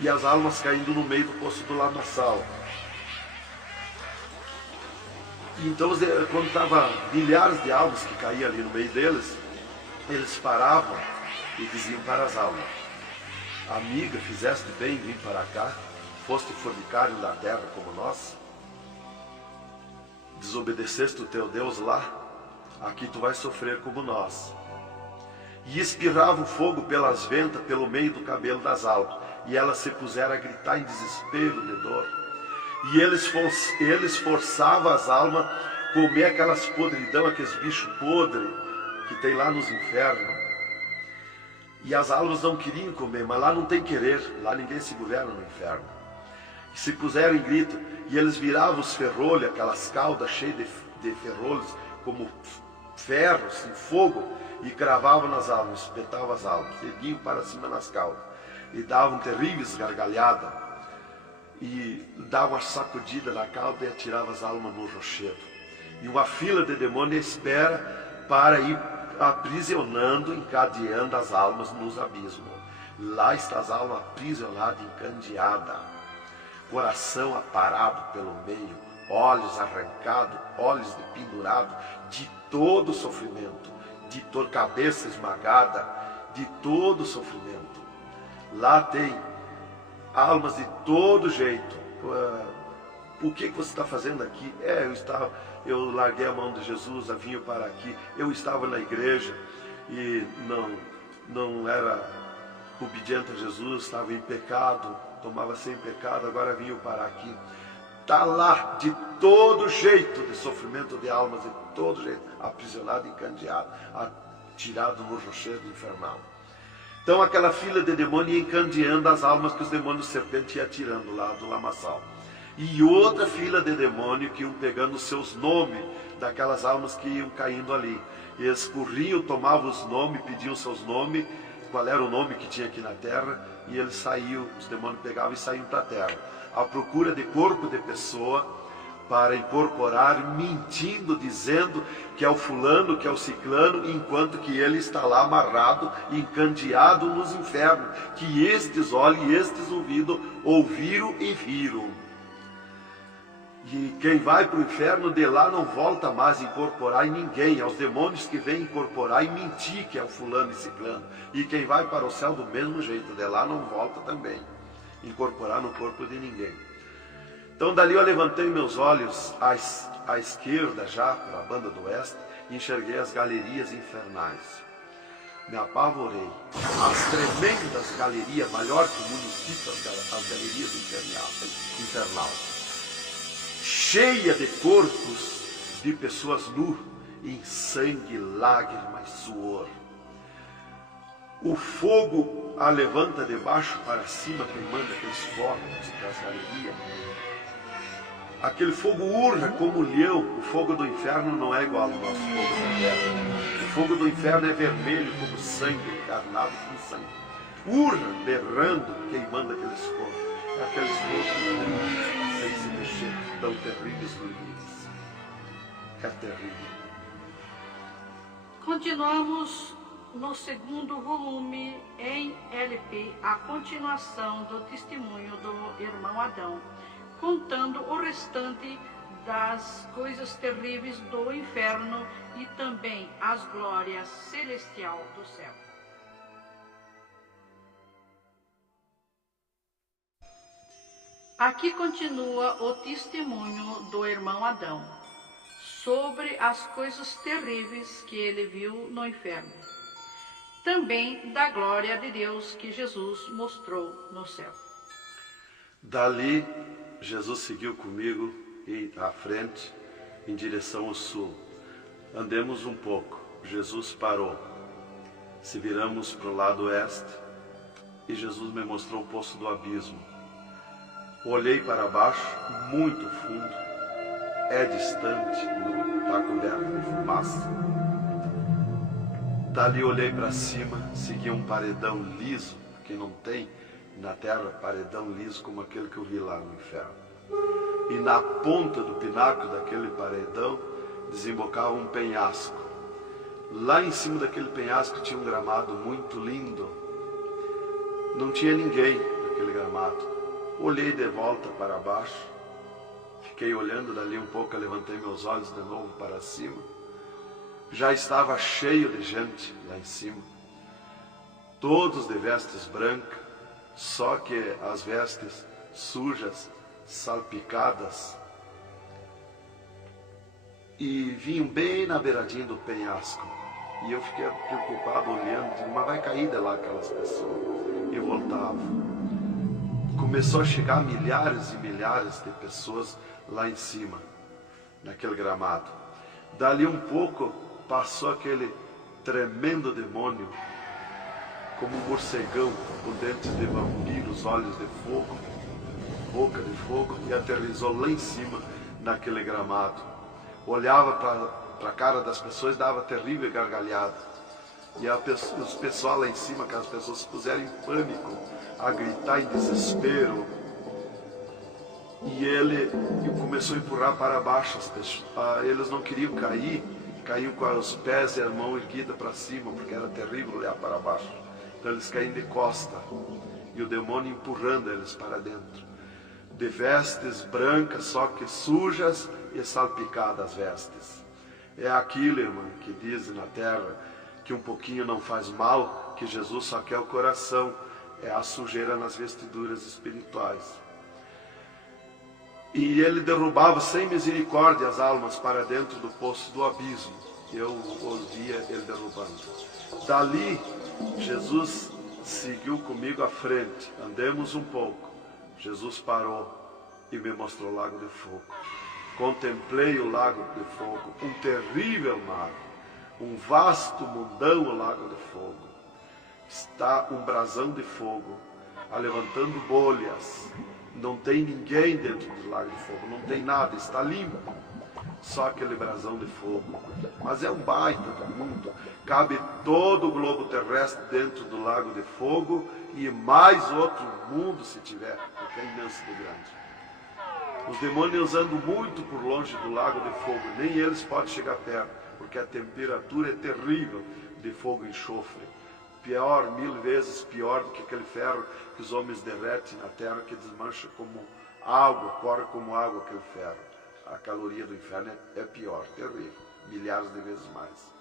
e as almas caindo no meio do poço do lamaçal. Então, quando estava milhares de almas que caíam ali no meio deles, eles paravam e diziam para as almas: amiga, fizeste bem vir para cá, foste fornicário da terra como nós, desobedeceste o teu Deus lá, aqui tu vais sofrer como nós. E espirrava o fogo pelas ventas, pelo meio do cabelo das almas, e elas se puseram a gritar em desespero de dor. E eles forçavam as almas a comer aquelas podridão, aqueles bichos podres que tem lá nos infernos. E as almas não queriam comer, mas lá não tem querer, lá ninguém se governa no inferno. E se puseram em grito, e eles viravam os ferrolhos, aquelas caudas cheias de ferrolhos, como ferros em fogo, e cravavam nas almas, espetavam as almas, erguiam para cima nas caudas, e davam terríveis gargalhadas, e davam uma sacudida na cauda e atiravam as almas no rochedo. E uma fila de demônios espera para ir aprisionando, encadeando as almas nos abismos. Lá está as almas aprisionadas, encandeadas, coração aparado pelo meio, olhos arrancados, olhos pendurados, de todo sofrimento, de toda cabeça esmagada, de todo sofrimento. Lá tem almas de todo jeito. O que você está fazendo aqui? Eu larguei a mão de Jesus, vinha para aqui. Eu estava na igreja e não era obediente a Jesus, estava em pecado, tomava sem pecado, agora vinha para aqui. Está lá de todo jeito de sofrimento de almas, de todo jeito, aprisionado, encandeado, atirado no rochedo infernal. Então aquela fila de demônio ia encandeando as almas que os demônios serpentes iam tirando lá do lamaçal. E outra fila de demônio que iam pegando os seus nomes daquelas almas que iam caindo ali. E eles corriam, tomavam os nomes, pediam seus nomes, qual era o nome que tinha aqui na terra, e eles saíam, os demônios pegavam e saíam para a terra, à procura de corpo de pessoa, para incorporar, mentindo, dizendo que é o fulano, que é o ciclano, enquanto que ele está lá amarrado, encandeado nos infernos, que estes olhos e estes ouvidos ouviram e viram. E quem vai para o inferno de lá não volta mais a incorporar em ninguém, é os demônios que vêm incorporar e mentir que é o fulano e ciclano. E quem vai para o céu do mesmo jeito, de lá não volta também, incorporar no corpo de ninguém. Então dali eu levantei meus olhos à esquerda já, para a banda do oeste, e enxerguei as galerias infernais. Me apavorei. As tremendas galerias, maior que o município, as galerias infernal, cheia de corpos de pessoas nuas, em sangue, lágrimas, suor. O fogo a levanta de baixo para cima, queimando aqueles fogos das galerias. Aquele fogo urra como leão. O fogo do inferno não é igual ao nosso fogo da terra. O fogo do inferno é vermelho como sangue, encarnado com sangue. Urra, berrando, queimando aqueles fogos. Aqueles fogos sem se mexer, tão terríveis ruídos. É terrível. Continuamos no segundo volume em LP, a continuação do testemunho do irmão Adão, contando o restante das coisas terríveis do inferno e também as glórias celestial do céu. Aqui continua o testemunho do irmão Adão sobre as coisas terríveis que ele viu no inferno, também da glória de Deus que Jesus mostrou no céu. Dali, Jesus seguiu comigo e à frente, em direção ao sul. Andemos um pouco, Jesus parou. Se viramos para o lado oeste, e Jesus me mostrou o poço do abismo. Olhei para baixo, muito fundo, é distante, está coberto de fumaça. Dali olhei para cima, segui um paredão liso, que não tem na terra paredão liso como aquele que eu vi lá no inferno. E na ponta do pináculo daquele paredão desembocava um penhasco. Lá em cima daquele penhasco tinha um gramado muito lindo. Não tinha ninguém naquele gramado. Olhei de volta para baixo, fiquei olhando dali um pouco, levantei meus olhos de novo para cima. Já estava cheio de gente lá em cima, todos de vestes brancas, só que as vestes sujas, salpicadas, e vinham bem na beiradinha do penhasco. E eu fiquei preocupado olhando, digo, mas vai cair de lá aquelas pessoas. E voltava. Começou a chegar milhares e milhares de pessoas lá em cima, naquele gramado. Dali um pouco passou aquele tremendo demônio, como um morcegão, com dentes de vampiro, os olhos de fogo, boca de fogo, e aterrissou lá em cima, naquele gramado. Olhava para a cara das pessoas, dava terrível gargalhada. E os pessoal lá em cima, que as pessoas se puseram em pânico, a gritar em desespero. E ele começou a empurrar para baixo as pessoas. Eles não queriam cair, caíam com os pés e a mão erguida para cima, porque era terrível olhar para baixo. Então eles caíam de costa, e o demônio empurrando eles para dentro. De vestes brancas, só que sujas e salpicadas as vestes. É aquilo, irmã, que dizem na terra, que um pouquinho não faz mal, que Jesus só quer o coração, é a sujeira nas vestiduras espirituais. E ele derrubava sem misericórdia as almas para dentro do poço do abismo. Eu ouvia ele derrubando. Dali, Jesus seguiu comigo à frente. Andemos um pouco. Jesus parou e me mostrou o lago de fogo. Contemplei o lago de fogo, um terrível mar, um vasto mundão o lago de fogo. Está um brasão de fogo, levantando bolhas. Não tem ninguém dentro do lago de fogo, não tem nada, está limpo. só aquele brasão de fogo. Mas é um baita do mundo. Cabe todo o globo terrestre dentro do lago de fogo e mais outro mundo se tiver, porque é imenso de grande. Os demônios andam muito por longe do lago de fogo, nem eles podem chegar perto, porque a temperatura é terrível de fogo e enxofre. Pior, 1000 vezes pior do que aquele ferro que os homens derretem na terra, que desmancha como água, corre como água aquele ferro. A caloria do inferno é pior, terrível, milhares de vezes mais.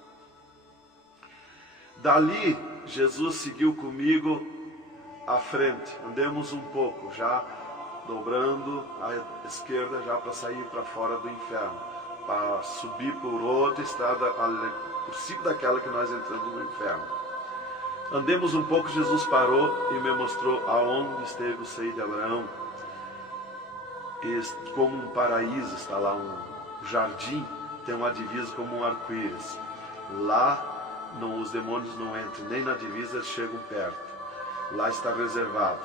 Dali, Jesus seguiu comigo à frente. Andemos um pouco, já dobrando à esquerda, já para sair para fora do inferno, para subir por outra estrada, por cima daquela que nós entramos no inferno. Andemos um pouco, Jesus parou e me mostrou aonde esteve o seio de Abraão. E como um paraíso, está lá um jardim, tem uma divisa como um arco-íris. Lá os demônios não entram, nem na divisa eles chegam perto. Lá está reservado,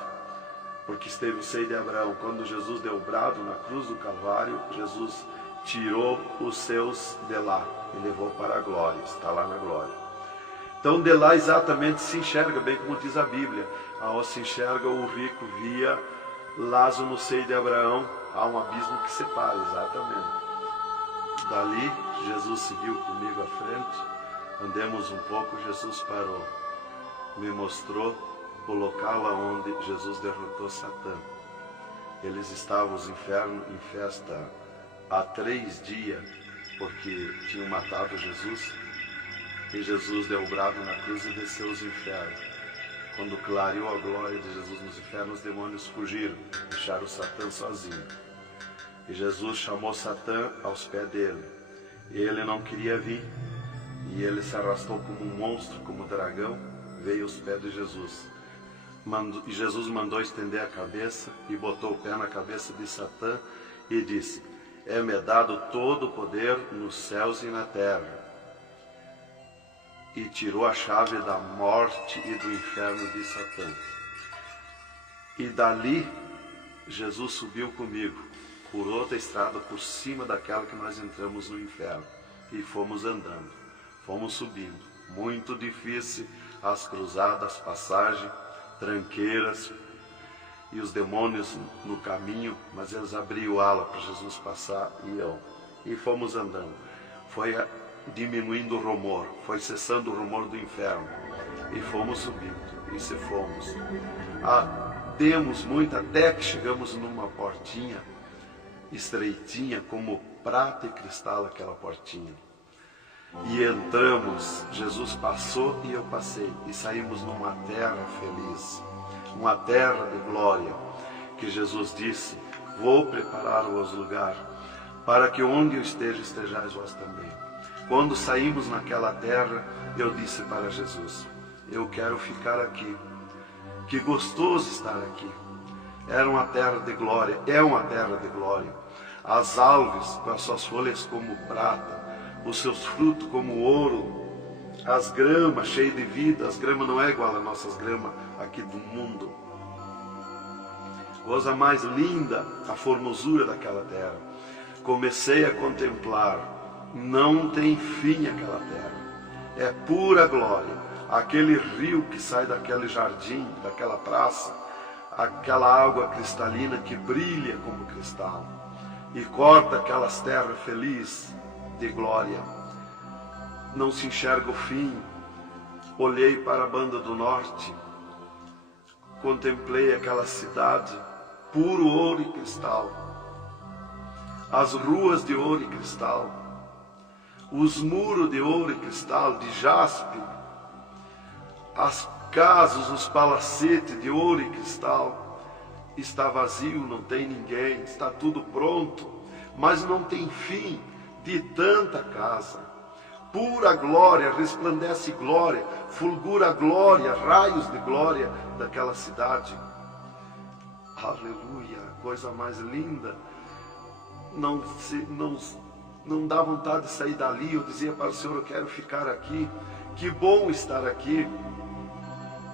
porque esteve o seio de Abraão. Quando Jesus deu o brado na cruz do Calvário, Jesus tirou os seus de lá e levou para a glória, está lá na glória. Então de lá exatamente se enxerga, bem como diz a Bíblia, aonde se enxerga o rico via Lázaro no seio de Abraão, há um abismo que separa, exatamente. Dali Jesus seguiu comigo à frente, andemos um pouco, Jesus parou, me mostrou o local onde Jesus derrotou Satã. Eles estavam, os infernos, em festa há 3 dias, porque tinham matado Jesus, e Jesus deu o brado na cruz e desceu os infernos. Quando clareou a glória de Jesus nos infernos, os demônios fugiram, deixaram Satã sozinho. E Jesus chamou Satã aos pés dele, e ele não queria vir, e ele se arrastou como um monstro, como um dragão, veio aos pés de Jesus. E Jesus mandou estender a cabeça e botou o pé na cabeça de Satã e disse: é-me dado todo o poder nos céus e na terra. E tirou a chave da morte e do inferno de Satã. E dali Jesus subiu comigo por outra estrada por cima daquela que nós entramos no inferno, e fomos andando, fomos subindo. Muito difícil as cruzadas, as passagens, tranqueiras, e os demônios no caminho, mas eles abriam ala para Jesus passar e fomos andando. Foi diminuindo o rumor, foi cessando o rumor do inferno, e fomos subindo, e se fomos. Demos muito até que chegamos numa portinha estreitinha, como prata e cristal aquela portinha. E entramos, Jesus passou e eu passei, e saímos numa terra feliz, uma terra de glória, que Jesus disse: vou preparar-vos lugar, para que onde eu esteja, estejais vós também. Quando saímos naquela terra, eu disse para Jesus: eu quero ficar aqui, que gostoso estar aqui. Era uma terra de glória, é uma terra de glória. As árvores com as suas folhas como prata, os seus frutos como ouro, as gramas cheias de vida. As gramas não é igual às nossas gramas aqui do mundo. Coisa mais linda, a formosura daquela terra. Comecei a contemplar, não tem fim aquela terra, é pura glória. Aquele rio que sai daquele jardim, daquela praça, aquela água cristalina que brilha como cristal, e corta aquelas terras felizes de glória. Não se enxerga o fim. Olhei para a banda do norte, contemplei aquela cidade, puro ouro e cristal, as ruas de ouro e cristal, os muros de ouro e cristal, de jaspe, as casas, os palacetes de ouro e cristal. Está vazio, não tem ninguém, está tudo pronto, mas não tem fim de tanta casa. Pura glória, resplandece glória, fulgura glória, raios de glória daquela cidade. Aleluia, coisa mais linda. Não dá vontade de sair dali. Eu dizia para o Senhor: eu quero ficar aqui, que bom estar aqui.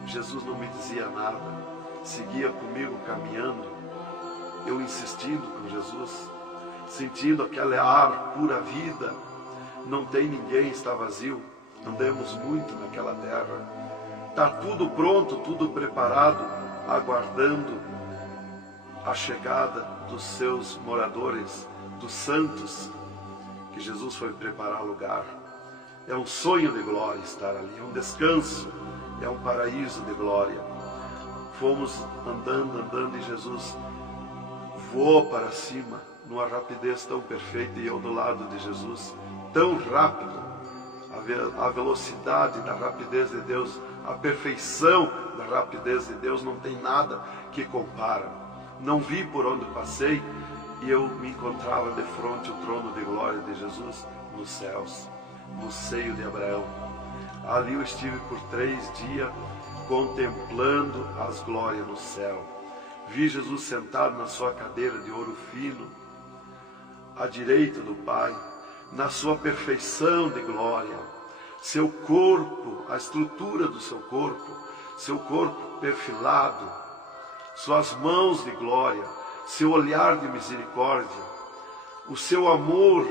Jesus não me dizia nada, seguia comigo caminhando, eu insistindo com Jesus. sentindo aquele ar, pura vida. Não tem ninguém, está vazio. Andamos muito naquela terra. Está tudo pronto, tudo preparado, aguardando a chegada dos seus moradores, dos santos, que Jesus foi preparar lugar. É um sonho de glória estar ali, é um descanso, é um paraíso de glória. Fomos andando e Jesus voou para cima, numa rapidez tão perfeita, e eu do lado de Jesus, tão rápido. A velocidade da rapidez de Deus, a perfeição da rapidez de Deus, não tem nada que compara. Não vi por onde passei, e eu me encontrava de frente ao trono de glória de Jesus nos céus, no seio de Abraão. Ali eu estive por 3 dias contemplando as glórias no céu. Vi Jesus sentado na sua cadeira de ouro fino, à direita do Pai, na sua perfeição de glória. Seu corpo, a estrutura do seu corpo perfilado, suas mãos de glória, seu olhar de misericórdia, o seu amor,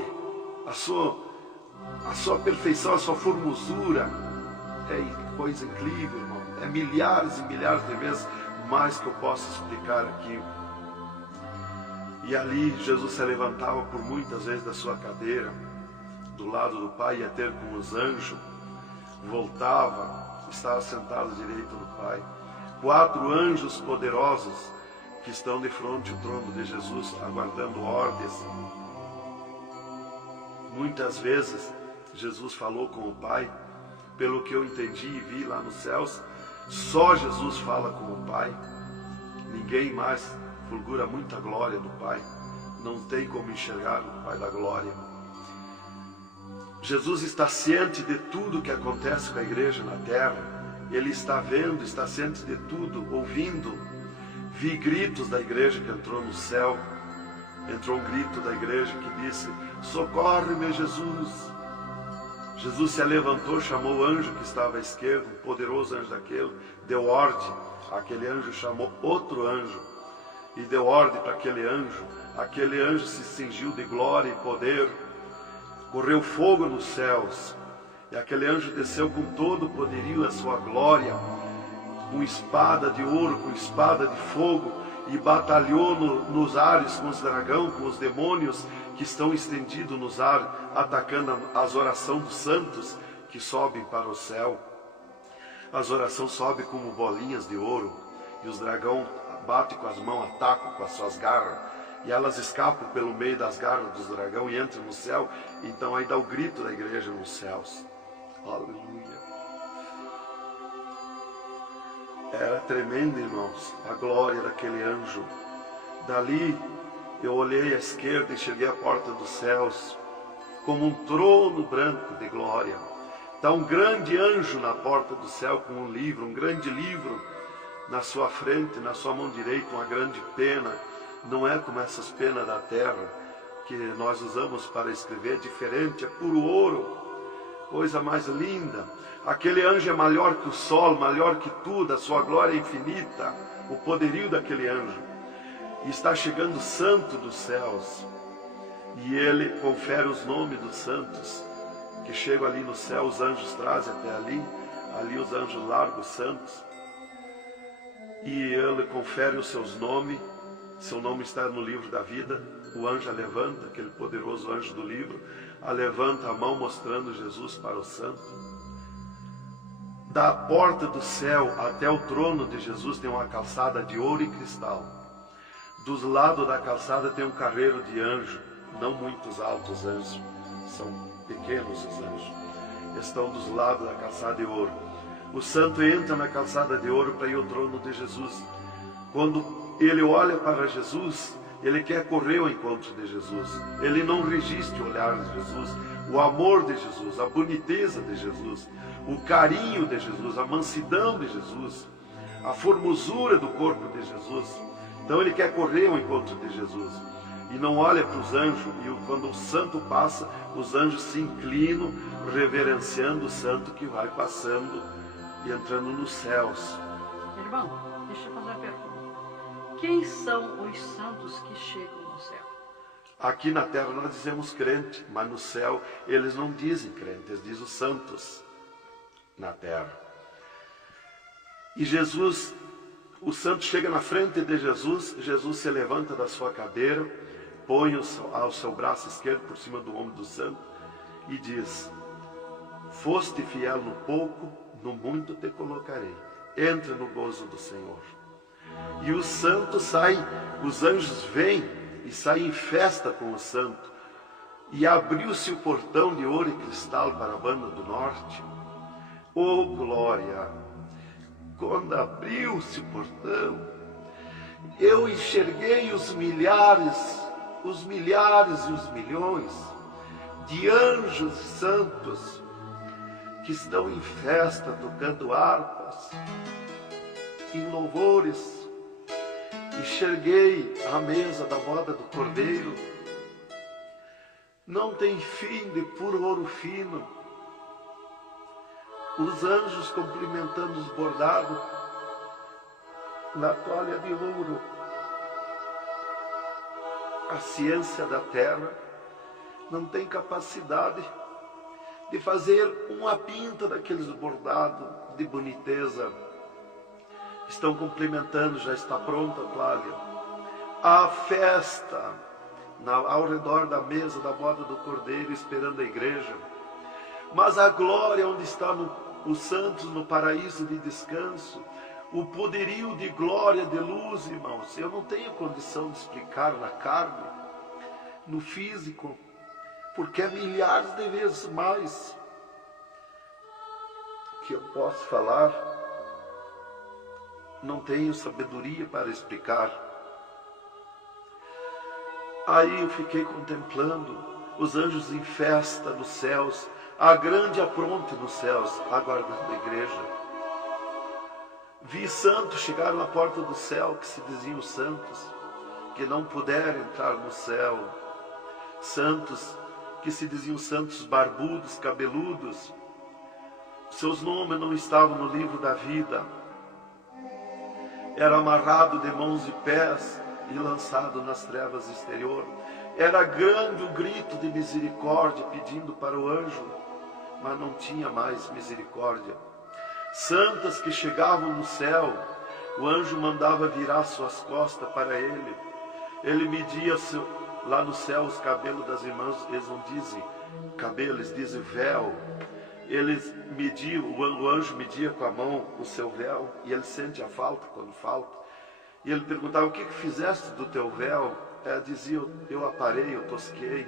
a sua perfeição, a sua formosura. É coisa incrível, irmão. É milhares e milhares de vezes mais que eu posso explicar aqui. E ali Jesus se levantava por muitas vezes da sua cadeira, do lado do Pai, ia ter com os anjos, voltava, estava sentado à direita do Pai. 4 anjos poderosos que estão de frente ao trono de Jesus, aguardando ordens. Muitas vezes Jesus falou com o Pai, pelo que eu entendi e vi lá nos céus, só Jesus fala com o Pai. Ninguém mais fulgura muita glória do Pai. Não tem como enxergar o Pai da glória. Jesus está ciente de tudo que acontece com a igreja na terra. Ele está vendo, está ciente de tudo, ouvindo. Vi gritos da igreja que entrou no céu. Entrou um grito da igreja que disse: socorre-me, Jesus. Jesus se levantou, chamou o anjo que estava à esquerda, um poderoso anjo daquele, deu ordem. Aquele anjo chamou outro anjo e deu ordem para aquele anjo. Aquele anjo se cingiu de glória e poder. Correu fogo nos céus, e aquele anjo desceu com todo o poderio da sua glória, com espada de ouro, com espada de fogo, e batalhou nos ares com os dragões, com os demônios que estão estendidos nos ares, atacando as orações dos santos que sobem para o céu. As orações sobem como bolinhas de ouro, e os dragões batem com as mãos, atacam com as suas garras, e elas escapam pelo meio das garras dos dragões e entram no céu. Então aí dá o grito da igreja nos céus. Aleluia. Era tremendo, irmãos, a glória daquele anjo. Dali eu olhei à esquerda e cheguei à porta dos céus, como um trono branco de glória. Está um grande anjo na porta do céu com um livro, um grande livro na sua frente, na sua mão direita, uma grande pena. Não é como essas penas da terra que nós usamos para escrever, é diferente, é puro ouro, coisa mais linda. Aquele anjo é maior que o sol, maior que tudo, a sua glória é infinita, o poderio daquele anjo. E está chegando o santo dos céus, e ele confere os nomes dos santos, que chegam ali no céu, os anjos trazem até ali os anjos largam os santos, e ele confere os seus nomes. Seu nome está no livro da vida. O anjo a levanta, aquele poderoso anjo do livro, a levanta a mão mostrando Jesus para o santo. Da porta do céu até o trono de Jesus tem uma calçada de ouro e cristal. Dos lados da calçada tem um carreiro de anjo, não muitos altos anjos, são pequenos os anjos. Estão dos lados da calçada de ouro. O santo entra na calçada de ouro para ir ao trono de Jesus. Quando ele olha para Jesus, ele quer correr ao encontro de Jesus. Ele não resiste ao olhar de Jesus, o amor de Jesus, a boniteza de Jesus, o carinho de Jesus, a mansidão de Jesus, a formosura do corpo de Jesus. Então ele quer correr ao encontro de Jesus e não olha para os anjos. E quando o santo passa, os anjos se inclinam, reverenciando o santo que vai passando e entrando nos céus. Irmão, deixa eu fazer uma pergunta. Quem são os santos que chegam no céu? Aqui na terra nós dizemos crente, mas no céu eles não dizem crente, eles dizem os santos na terra. E Jesus, o santo chega na frente de Jesus, Jesus se levanta da sua cadeira, põe o seu braço esquerdo por cima do ombro do santo e diz: foste fiel no pouco, no muito te colocarei. Entra no gozo do Senhor. E o santo sai, os anjos vêm e saem em festa com o santo. E abriu-se o portão de ouro e cristal para a banda do norte. Oh glória! Quando abriu-se o portão, eu enxerguei os milhares e os milhões de anjos santos que estão em festa, tocando harpas, em louvores. Enxerguei a mesa da boda do Cordeiro, não tem fim, de puro ouro fino. Os anjos cumprimentando os bordados na toalha de ouro. A ciência da terra não tem capacidade de fazer uma pinta daqueles bordados de boniteza. Estão cumprimentando, já está pronta a toalha. A festa ao redor da mesa da boda do Cordeiro, esperando a igreja. Mas a glória onde estão os santos no paraíso de descanso, o poderio de glória, de luz, irmãos, eu não tenho condição de explicar na carne, no físico, porque é milhares de vezes mais que eu posso falar. Não tenho sabedoria para explicar. Aí eu fiquei contemplando os anjos em festa nos céus, a grande apronte nos céus, aguardando a igreja. Vi santos chegar na porta do céu, que se diziam santos, que não puderam entrar no céu. Santos que se diziam santos barbudos, cabeludos. Seus nomes não estavam no livro da vida. Era amarrado de mãos e pés e lançado nas trevas exterior. Era grande o grito de misericórdia pedindo para o anjo, mas não tinha mais misericórdia. Santas que chegavam no céu, o anjo mandava virar suas costas para ele. Ele media lá no céu os cabelos das irmãs, eles não dizem cabelo, eles dizem véu. Eles mediam, o anjo media com a mão o seu véu, e ele sente a falta quando falta. E ele perguntava: o que fizeste do teu véu? Ela dizia: eu aparei, eu tosquei.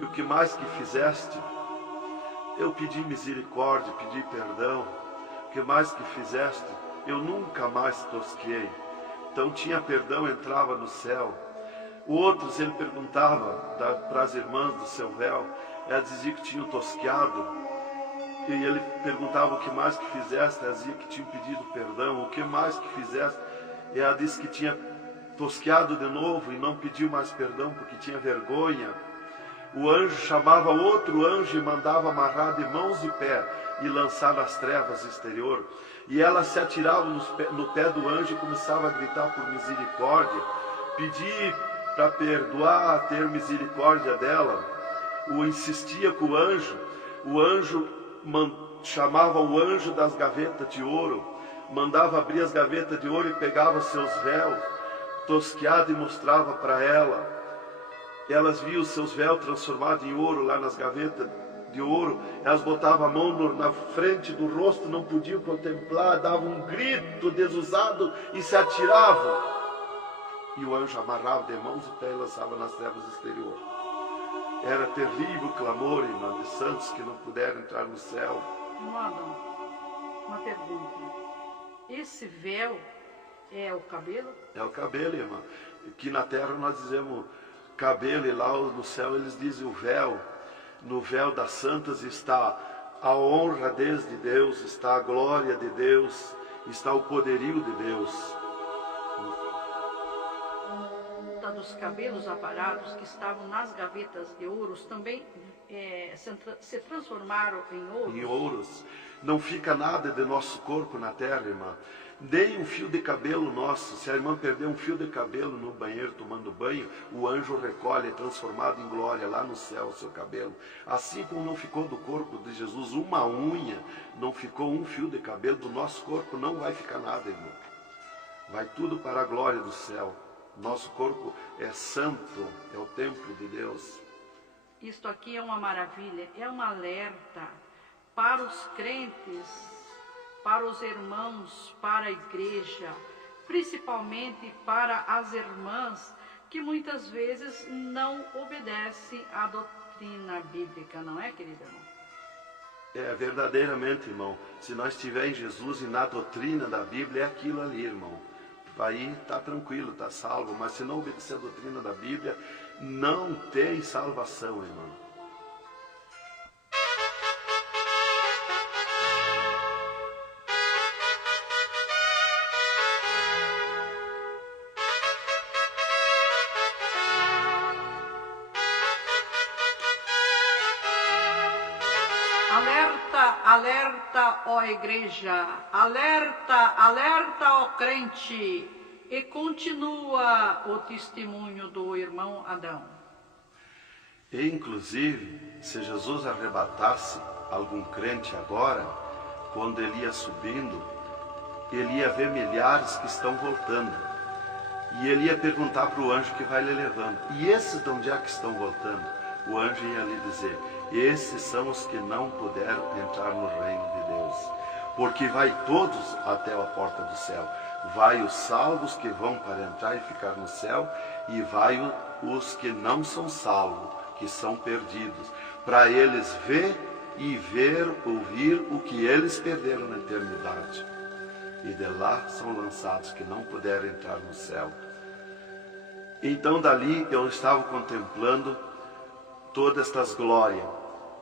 E o que mais que fizeste? Eu pedi misericórdia, pedi perdão. O que mais que fizeste? Eu nunca mais tosquei. Então tinha perdão, entrava no céu. Outros ele perguntava para as irmãs do seu véu, ela dizia que tinham tosqueado. E ele perguntava: o que mais que fizeste? Ela dizia que tinham pedido perdão. O que mais que fizeste? E ela disse que tinha tosqueado de novo e não pediu mais perdão porque tinha vergonha. O anjo chamava outro anjo e mandava amarrar de mãos e pé e lançar nas trevas exterior. E ela se atirava no pé do anjo e começava a gritar por misericórdia, pedir para perdoar, ter misericórdia dela. Insistia com o anjo chamava o anjo das gavetas de ouro, mandava abrir as gavetas de ouro e pegava seus véus, tosqueado, e mostrava para ela. Elas viam os seus véus transformados em ouro lá nas gavetas de ouro. Elas botavam a mão na frente do rosto, não podiam contemplar, davam um grito desusado e se atiravam. E o anjo amarrava de mãos e pés e lançava nas trevas exterior. Era terrível o clamor, irmã, de santos que não puderam entrar no céu. Irmão, uma pergunta. Esse véu é o cabelo? É o cabelo, irmã. Aqui na terra nós dizemos cabelo, e lá no céu eles dizem o véu. No véu das santas está a honra de Deus, está a glória de Deus, está o poderio de Deus. Dos cabelos aparados que estavam nas gavetas de ouros também se transformaram em ouros? Em ouros. Não fica nada de nosso corpo na terra, irmã. Nem um fio de cabelo nosso, se a irmã perder um fio de cabelo no banheiro tomando banho, o anjo recolhe, é transformado em glória lá no céu o seu cabelo. Assim como não ficou do corpo de Jesus uma unha, não ficou um fio de cabelo, do nosso corpo não vai ficar nada, irmão. Vai tudo para a glória do céu. Nosso corpo é santo, é o templo de Deus. Isto aqui é uma maravilha, é um alerta para os crentes, para os irmãos, para a igreja, principalmente para as irmãs que muitas vezes não obedecem à doutrina bíblica, não é, querido irmão? É, verdadeiramente, irmão. Se nós estivermos em Jesus e na doutrina da Bíblia, é aquilo ali, irmão. Aí está tranquilo, está salvo. Mas se não obedecer a doutrina da Bíblia, não tem salvação, irmão. Alerta, alerta, ó igreja, alerta, alerta, ó crente. E continua o testemunho do irmão Adão. E, inclusive, se Jesus arrebatasse algum crente agora, quando ele ia subindo, ele ia ver milhares que estão voltando. E ele ia perguntar para o anjo que vai lhe levando: e esses de onde é que estão voltando? O anjo ia lhe dizer: esses são os que não puderam entrar no reino de Deus. Porque vai todos até a porta do céu. Vai os salvos que vão para entrar e ficar no céu, e vai os que não são salvos, que são perdidos, para eles ouvir o que eles perderam na eternidade. E de lá são lançados que não puderam entrar no céu. Então dali eu estava contemplando todas estas glórias.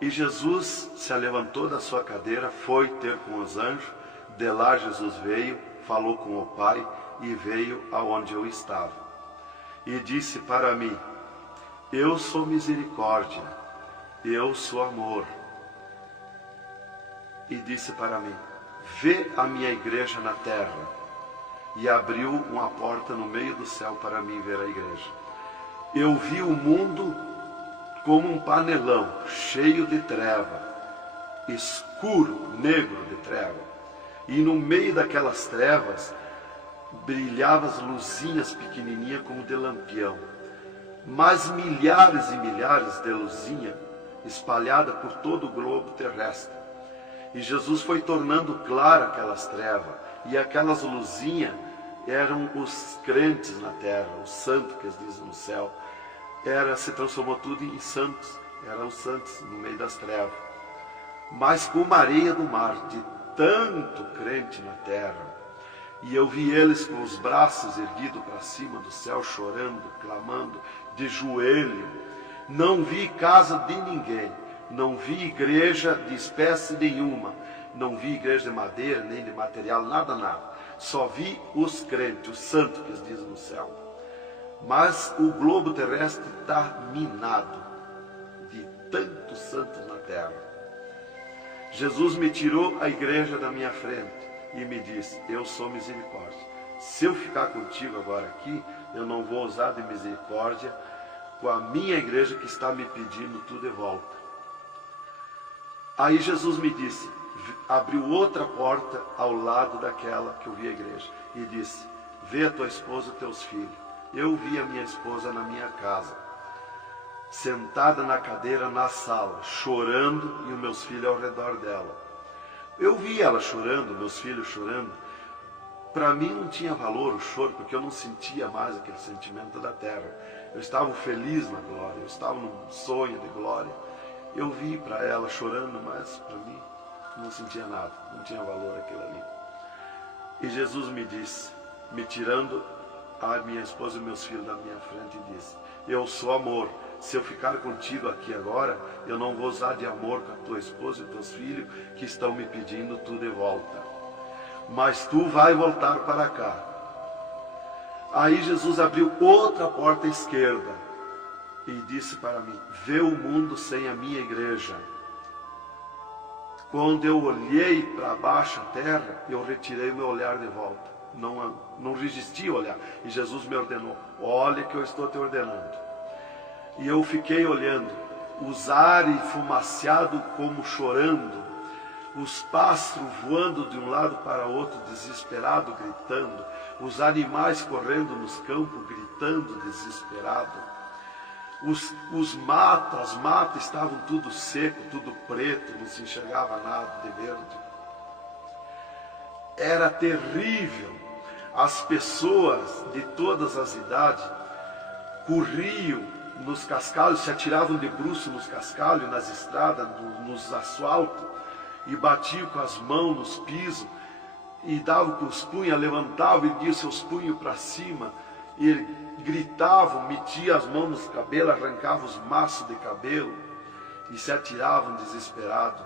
E Jesus se levantou da sua cadeira, foi ter com os anjos. De lá Jesus veio, falou com o Pai e veio aonde eu estava. E disse para mim: eu sou misericórdia, eu sou amor. E disse para mim: vê a minha igreja na terra. E abriu uma porta no meio do céu para mim ver a igreja. Eu vi o mundo como um panelão cheio de treva, escuro, negro de treva. E no meio daquelas trevas brilhavam as luzinhas pequenininhas como de lampião. Mas milhares e milhares de luzinhas espalhadas por todo o globo terrestre. E Jesus foi tornando claro aquelas trevas. E aquelas luzinhas eram os crentes na terra, os santos que eles dizem no céu. Se transformou tudo em santos. Eram os santos no meio das trevas. Mas como a areia do mar, de tanto crente na terra. E eu vi eles com os braços erguidos para cima do céu, chorando, clamando, de joelho. Não vi casa de ninguém, não vi igreja de espécie nenhuma, não vi igreja de madeira, nem de material, nada, nada. Só vi os crentes, os santos que eles dizem no céu. Mas o globo terrestre está minado de tantos santos na terra. Jesus me tirou a igreja da minha frente e me disse: eu sou misericórdia. Se eu ficar contigo agora aqui, eu não vou usar de misericórdia com a minha igreja que está me pedindo tudo de volta. Aí Jesus me disse, abriu outra porta ao lado daquela que eu vi a igreja e disse: vê a tua esposa e teus filhos. Eu vi a minha esposa na minha casa, sentada na cadeira na sala, chorando, e os meus filhos ao redor dela. Eu vi ela chorando, meus filhos chorando. Para mim não tinha valor o choro, porque eu não sentia mais aquele sentimento da terra. Eu estava feliz na glória, eu estava num sonho de glória. Eu vi para ela chorando, mas para mim não sentia nada, não tinha valor aquilo ali. E Jesus me disse, me tirando a minha esposa e meus filhos da minha frente, e disse: eu sou amor. Se eu ficar contigo aqui agora, eu não vou usar de amor com a tua esposa e teus filhos que estão me pedindo tudo de volta. Mas tu vai voltar para cá. Aí Jesus abriu outra porta à esquerda e disse para mim: vê o mundo sem a minha igreja. Quando eu olhei para baixo a terra, eu retirei meu olhar de volta. Não resisti a olhar. E Jesus me ordenou: olha que eu estou te ordenando. E eu fiquei olhando, os ares fumaciados como chorando, os pássaros voando de um lado para outro, desesperado, gritando, os animais correndo nos campos, gritando, desesperado. As matas estavam tudo seco, tudo preto, não se enxergava nada de verde. Era terrível. As pessoas de todas as idades corriam nos cascalhos, se atiravam de bruços nos cascalhos, nas estradas, nos asfaltos, e batiam com as mãos nos pisos, e davam com os punhos, levantavam e diam seus punhos para cima, e gritavam, metiam as mãos nos cabelos, arrancavam os maços de cabelo, e se atiravam desesperados.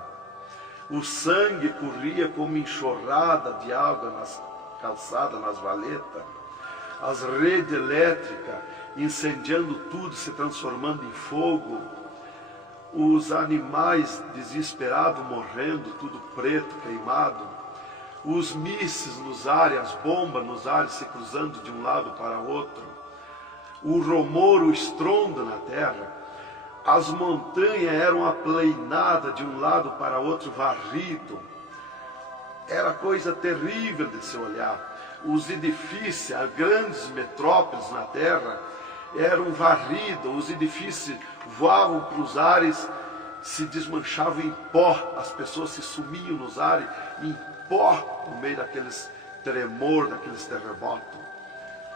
O sangue corria como enxurrada de água nas calçadas, nas valetas. As redes elétricas incendiando tudo, se transformando em fogo. Os animais desesperados morrendo, tudo preto, queimado. Os mísseis nos ares, as bombas nos ares se cruzando de um lado para outro. O rumor, o estrondo na terra. As montanhas eram aplainadas de um lado para outro, varrido. Era coisa terrível de se olhar. Os edifícios, as grandes metrópoles na terra, eram varridos. Os edifícios voavam para os ares, se desmanchavam em pó. As pessoas se sumiam nos ares em pó, no meio daqueles tremor, daqueles terremotos.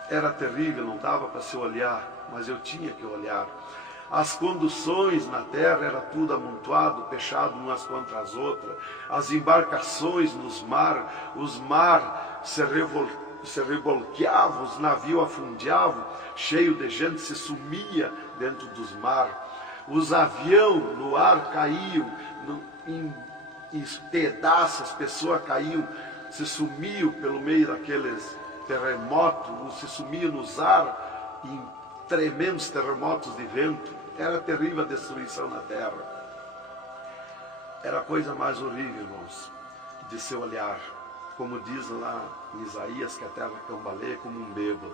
Era terrível, não dava para se olhar, mas eu tinha que olhar. As conduções na terra era tudo amontoado, fechado umas contra as outras. As embarcações nos mares, os mares se revolqueavam, os navios afundiavam, cheio de gente, se sumia dentro dos mares. Os aviões no ar caíam em pedaços, as pessoas caíam, se sumiam pelo meio daqueles terremotos, se sumiam nos ares em tremendos terremotos de vento. Era terrível a destruição na terra. Era a coisa mais horrível, irmãos, de se olhar. Como diz lá em Isaías, que a terra cambaleia como um bêbado.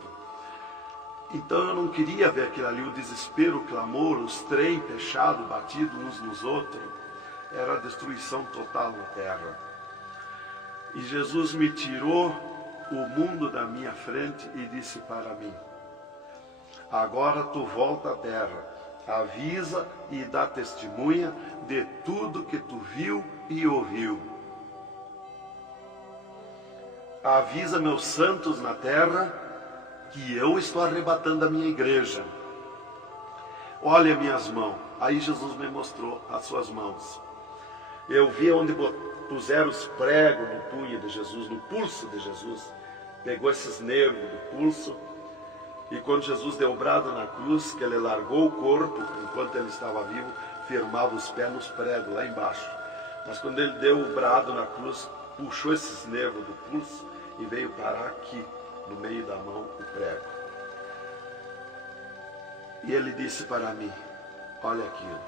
Então eu não queria ver aquilo ali, o desespero, o clamor, os trens fechados, batidos uns nos outros. Era a destruição total na terra. E Jesus me tirou o mundo da minha frente e disse para mim: agora tu volta à terra, avisa e dá testemunha de tudo que tu viu e ouviu. Avisa meus santos na terra que eu estou arrebatando a minha igreja. Olha minhas mãos. Aí Jesus me mostrou as suas mãos. Eu vi onde puseram os pregos no punho de Jesus, no pulso de Jesus. Pegou esses nervos do pulso. E quando Jesus deu o brado na cruz, que ele largou o corpo, enquanto ele estava vivo, firmava os pés nos pregos lá embaixo. Mas quando ele deu o brado na cruz, puxou esses nervos do pulso e veio parar aqui, no meio da mão, o prego. E ele disse para mim: olha aquilo,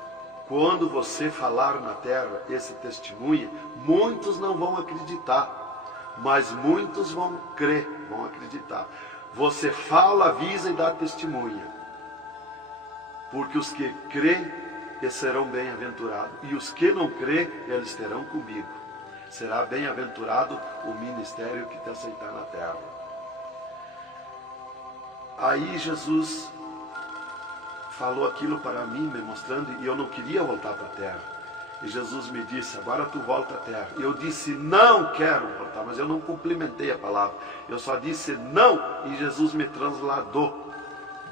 quando você falar na terra esse testemunho, muitos não vão acreditar, mas muitos vão crer, vão acreditar. Você fala, avisa e dá testemunha. Porque os que crêem, eles serão bem-aventurados. E os que não crêem, eles terão comigo. Será bem-aventurado o ministério que te aceitar na terra. Aí Jesus falou aquilo para mim, me mostrando, e eu não queria voltar para a terra. E Jesus me disse: agora tu volta à terra. Eu disse: não quero voltar, mas eu não complementei a palavra. Eu só disse não, e Jesus me trasladou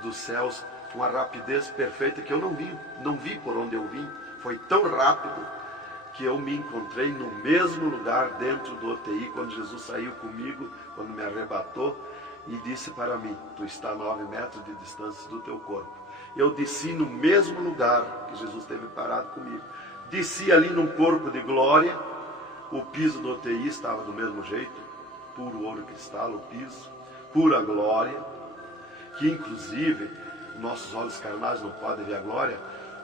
dos céus com uma rapidez perfeita que eu não vi por onde eu vim. Foi tão rápido que eu me encontrei no mesmo lugar dentro do UTI, quando Jesus saiu comigo, quando me arrebatou, e disse para mim: tu está a 9 metros de distância do teu corpo. Eu desci no mesmo lugar que Jesus esteve parado comigo. Desci ali num corpo de glória. O piso do UTI estava do mesmo jeito, puro ouro cristal, o piso, pura glória, que inclusive nossos olhos carnais não podem ver a glória,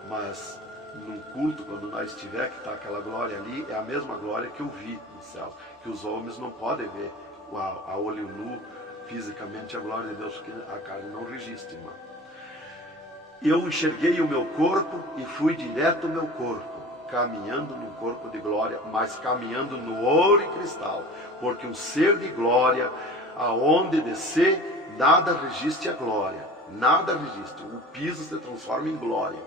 mas num culto, quando nós estiver, que está aquela glória ali, é a mesma glória que eu vi no céu, que os homens não podem ver a olho nu, fisicamente, a glória de Deus, porque a carne não registra, irmão. Eu enxerguei o meu corpo e fui direto ao meu corpo, caminhando num corpo de glória, mas caminhando no ouro e cristal, porque um ser de glória, aonde descer, nada registre a glória, nada registre, o piso se transforma em glória.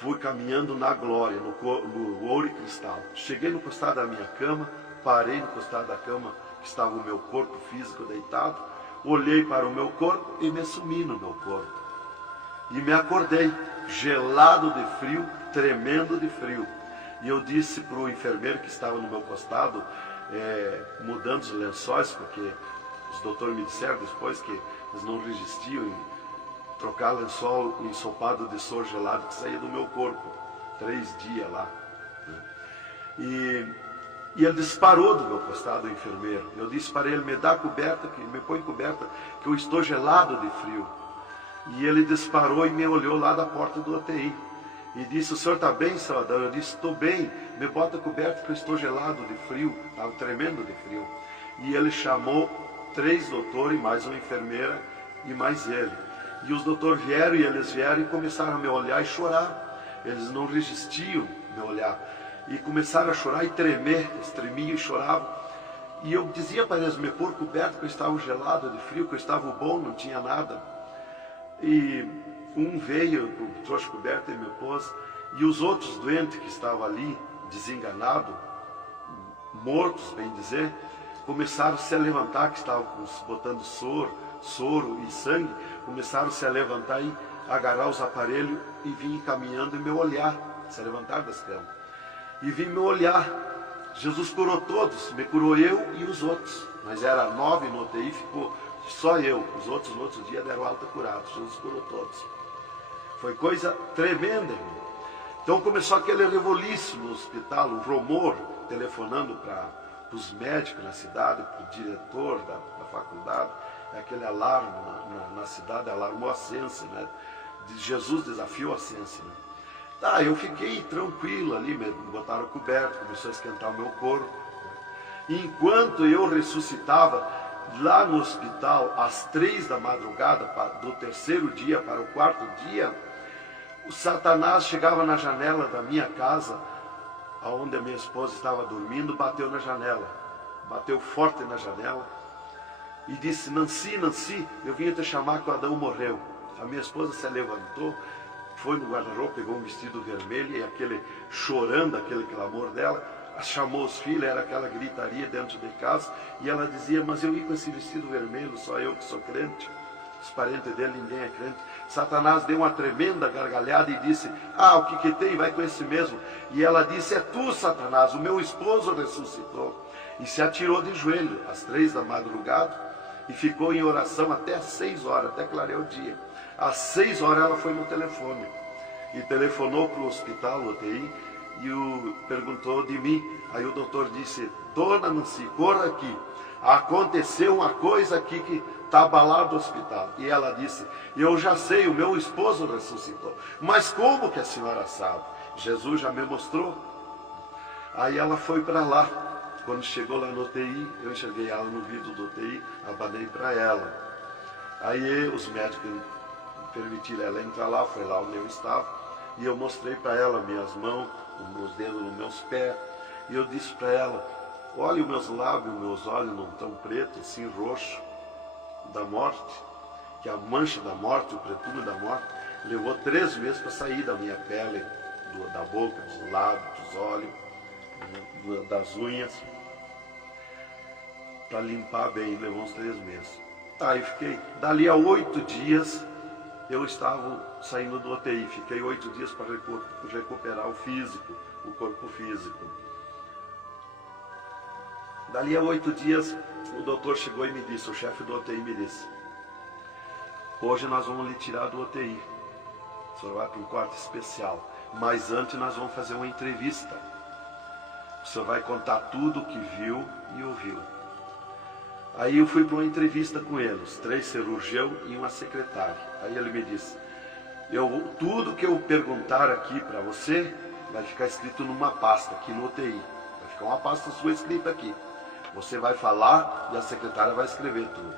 Fui caminhando na glória, no ouro e cristal. Cheguei no costado da minha cama, parei no costado da cama, que estava o meu corpo físico deitado, olhei para o meu corpo e me sumi no meu corpo. E me acordei, gelado de frio, tremendo de frio. E eu disse para o enfermeiro que estava no meu costado, mudando os lençóis, porque os doutores me disseram depois que eles não resistiam em trocar lençol ensopado de soro gelado que saía do meu corpo. 3 dias lá. E ele disparou do meu costado, o enfermeiro. Eu disse para ele, me dá coberta, me põe coberta, que eu estou gelado de frio. E ele disparou e me olhou lá da porta do UTI. E disse, o senhor está bem, Salvador? Eu disse, estou bem, me bota coberta que eu estou gelado de frio, estava tremendo de frio. E ele chamou 3 doutores, mais uma enfermeira e mais ele. E os doutores vieram e eles vieram e começaram a me olhar e chorar. Eles não resistiam me olhar. E começaram a chorar e tremer, eles tremiam e choravam. E eu dizia para eles me pôr coberto, que eu estava gelado de frio, que eu estava bom, não tinha nada. E um veio, trouxe coberta e me pôs, e os outros doentes que estavam ali, desenganados, mortos, bem dizer, começaram a se levantar, que estavam botando soro e sangue, começaram a se levantar e agarrar os aparelhos e vir caminhando e me olhar, se levantar das camas. E vim me olhar. Jesus curou todos, me curou eu e os outros, mas era 9 no UTI, ficou só eu, os outros no outro dia deram alta curados, Jesus curou todos. Foi coisa tremenda, irmão. Então começou aquele revoluço no hospital, o rumor, telefonando para os médicos na cidade, para o diretor da faculdade, aquele alarme na cidade, alarmou a ciência, né? Jesus desafiou a ciência, né? Tá, eu fiquei tranquilo ali, me botaram coberto, começou a esquentar o meu corpo. E enquanto eu ressuscitava, lá no hospital, às 3 da madrugada, do 3º dia para o 4º dia, o Satanás chegava na janela da minha casa, onde a minha esposa estava dormindo, bateu na janela, bateu forte na janela, e disse, Nancy, Nancy, eu vim te chamar que o Adão morreu. A minha esposa se levantou, foi no guarda-roupa, pegou um vestido vermelho, e aquele chorando, aquele clamor dela, chamou os filhos, era aquela gritaria dentro de casa, e ela dizia, mas eu ia com esse vestido vermelho, só eu que sou crente, os parentes dele, ninguém é crente. Satanás deu uma tremenda gargalhada e disse, o que tem, vai com esse mesmo. E ela disse, é tu, Satanás, o meu esposo ressuscitou. E se atirou de joelho, às 3 da madrugada, e ficou em oração até às 6 horas, até clarear o dia. Às 6 horas ela foi no telefone, e telefonou para o hospital, UTI, e perguntou de mim. Aí o doutor disse, dona Nancy, corra aqui, aconteceu uma coisa aqui que está abalado o hospital. E ela disse, eu já sei, o meu esposo ressuscitou. Mas como que a senhora sabe? Jesus já me mostrou. Aí ela foi para lá. Quando chegou lá no UTI, eu enxerguei ela no vidro do UTI, abanei para ela. Aí os médicos permitiram ela entrar lá, foi lá onde eu estava, e eu mostrei para ela minhas mãos, os meus dedos nos meus pés, e eu disse para ela, olha os meus lábios, meus olhos não estão pretos, assim roxo, da morte, que a mancha da morte, o pretume da morte, levou 3 meses para sair da minha pele, da boca, dos lábios, dos olhos, das unhas, para limpar bem, levou uns 3 meses. Aí fiquei, dali a 8 dias, eu estava saindo do UTI, fiquei 8 dias para recuperar o físico, o corpo físico. Dali a 8 dias, o doutor chegou e me disse, o chefe do UTI me disse, hoje nós vamos lhe tirar do UTI, o senhor vai para um quarto especial, mas antes nós vamos fazer uma entrevista. O senhor vai contar tudo o que viu e ouviu. Aí eu fui para uma entrevista com eles, 3 cirurgiões e uma secretária. Aí ele me disse, Tudo que eu perguntar aqui para você vai ficar escrito numa pasta aqui no UTI. Vai ficar uma pasta sua escrita aqui. Você vai falar e a secretária vai escrever tudo.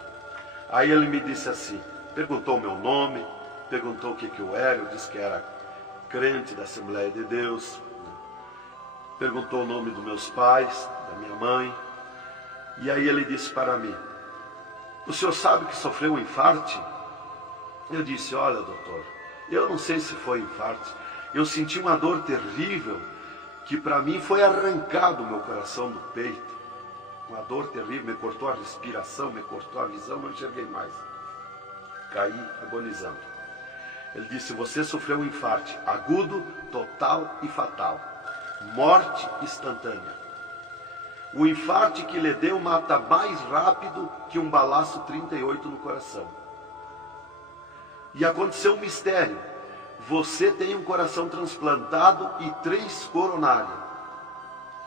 Aí ele me disse assim, perguntou o meu nome, perguntou o que eu era, eu disse que era crente da Assembleia de Deus, perguntou o nome dos meus pais, da minha mãe, e aí ele disse para mim, o senhor sabe que sofreu um infarte? Eu disse, olha doutor, eu não sei se foi infarte, eu senti uma dor terrível, que para mim foi arrancado o meu coração do peito, uma dor terrível, me cortou a respiração, me cortou a visão, não enxerguei mais, caí agonizando. Ele disse, você sofreu um infarte agudo, total e fatal, morte instantânea. O infarte que lhe deu mata mais rápido que um balaço 38 no coração. E aconteceu um mistério, você tem um coração transplantado e 3 coronárias,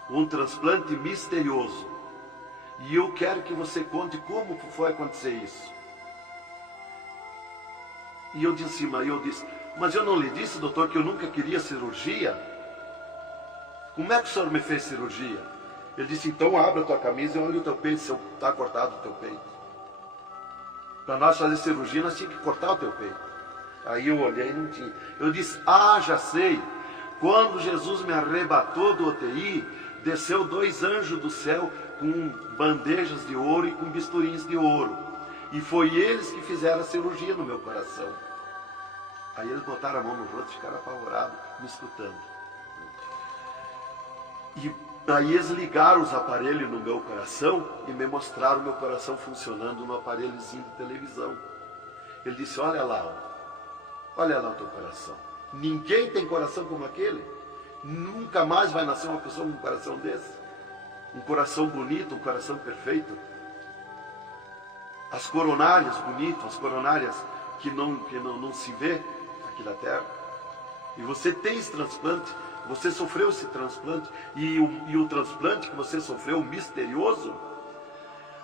um transplante misterioso. E eu quero que você conte como foi acontecer isso. E eu disse, mas eu não lhe disse, doutor, que eu nunca queria cirurgia? Como é que o senhor me fez cirurgia? Ele disse, então abra a tua camisa e olha o teu peito, se está cortado o teu peito. Para nós fazer cirurgia, nós tínhamos que cortar o teu peito. Aí eu olhei e não tinha. Eu disse, já sei. Quando Jesus me arrebatou do UTI, desceu 2 anjos do céu com bandejas de ouro e com bisturins de ouro. E foi eles que fizeram a cirurgia no meu coração. Aí eles botaram a mão no rosto e ficaram apavorados, me escutando. E aí eles ligaram os aparelhos no meu coração e me mostraram o meu coração funcionando no aparelhozinho de televisão. Ele disse, olha lá o teu coração. Ninguém tem coração como aquele. Nunca mais vai nascer uma pessoa com um coração desse. Um coração bonito, um coração perfeito. As coronárias bonitas, as coronárias que não se vê aqui da terra. E você tem esse transplante, você sofreu esse transplante, e o transplante que você sofreu, misterioso,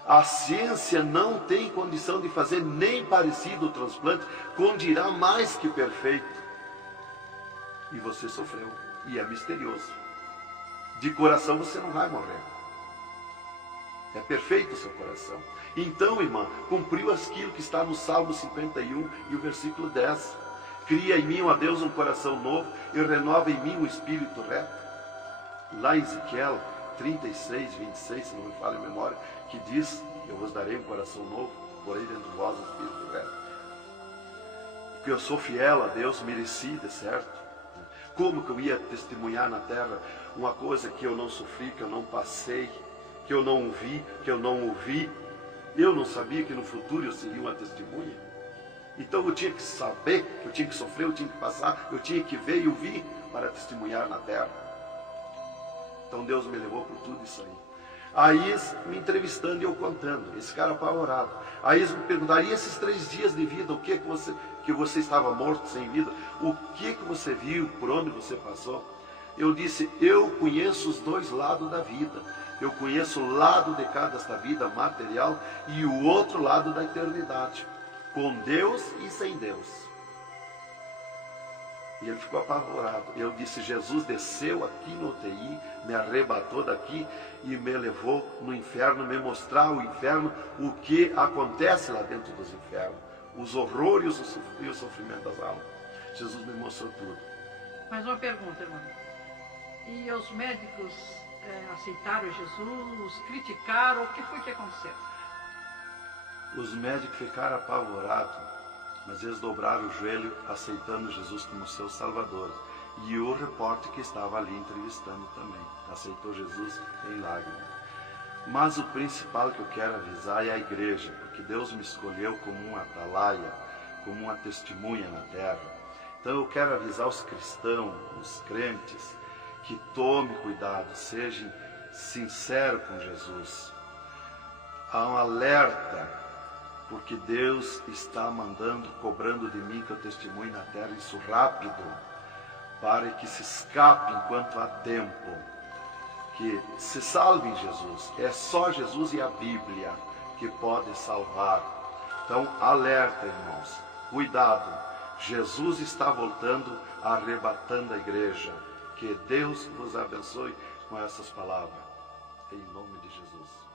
a ciência não tem condição de fazer nem parecido o transplante, com dirá mais que perfeito. E você sofreu, e é misterioso. De coração você não vai morrer. É perfeito o seu coração. Então, irmã, cumpriu aquilo que está no Salmo 51 e o versículo 10. Cria em mim, ó Deus, um coração novo e renova em mim um espírito reto. Lá em Ezequiel 36, 26, se não me falha a memória, que diz, eu vos darei um coração novo, porém dentro de vós um espírito reto. Porque eu sou fiel a Deus, mereci, de certo. Como que eu ia testemunhar na terra uma coisa que eu não sofri, que eu não passei, que eu não vi, que eu não ouvi? Eu não sabia que no futuro eu seria uma testemunha. Então eu tinha que saber, eu tinha que sofrer, eu tinha que passar, eu tinha que ver e ouvir para testemunhar na terra. Então Deus me levou por tudo isso aí. Aí eles me entrevistando e eu contando, esse cara apavorado. Aí eles me perguntaram, e esses 3 dias de vida, o que você estava morto, sem vida? O que você viu, por onde você passou? Eu disse, eu conheço os 2 lados da vida. Eu conheço o lado de cá desta vida material e o outro lado da eternidade, com Deus e sem Deus. E ele ficou apavorado. Eu disse, Jesus desceu aqui no UTI, me arrebatou daqui e me levou no inferno, me mostrar o inferno, o que acontece lá dentro dos infernos, os horrores e o sofrimento das almas. Jesus me mostrou tudo. Mais uma pergunta, irmão. E os médicos aceitaram Jesus, criticaram, o que foi que aconteceu? Os médicos ficaram apavorados, mas eles dobraram o joelho aceitando Jesus como seu Salvador. E o repórter que estava ali entrevistando também aceitou Jesus em lágrimas. Mas o principal que eu quero avisar é a igreja, porque Deus me escolheu como uma atalaia, como uma testemunha na terra. Então eu quero avisar os cristãos, os crentes, que tome cuidado, seja sincero com Jesus. Há um alerta, porque Deus está mandando, cobrando de mim que eu testemunhe na terra isso rápido, para que se escape enquanto há tempo, que se salve em Jesus. É só Jesus e a Bíblia que pode salvar. Então, alerta, irmãos, cuidado, Jesus está voltando, arrebatando a igreja. Que Deus vos abençoe com essas palavras. Em nome de Jesus.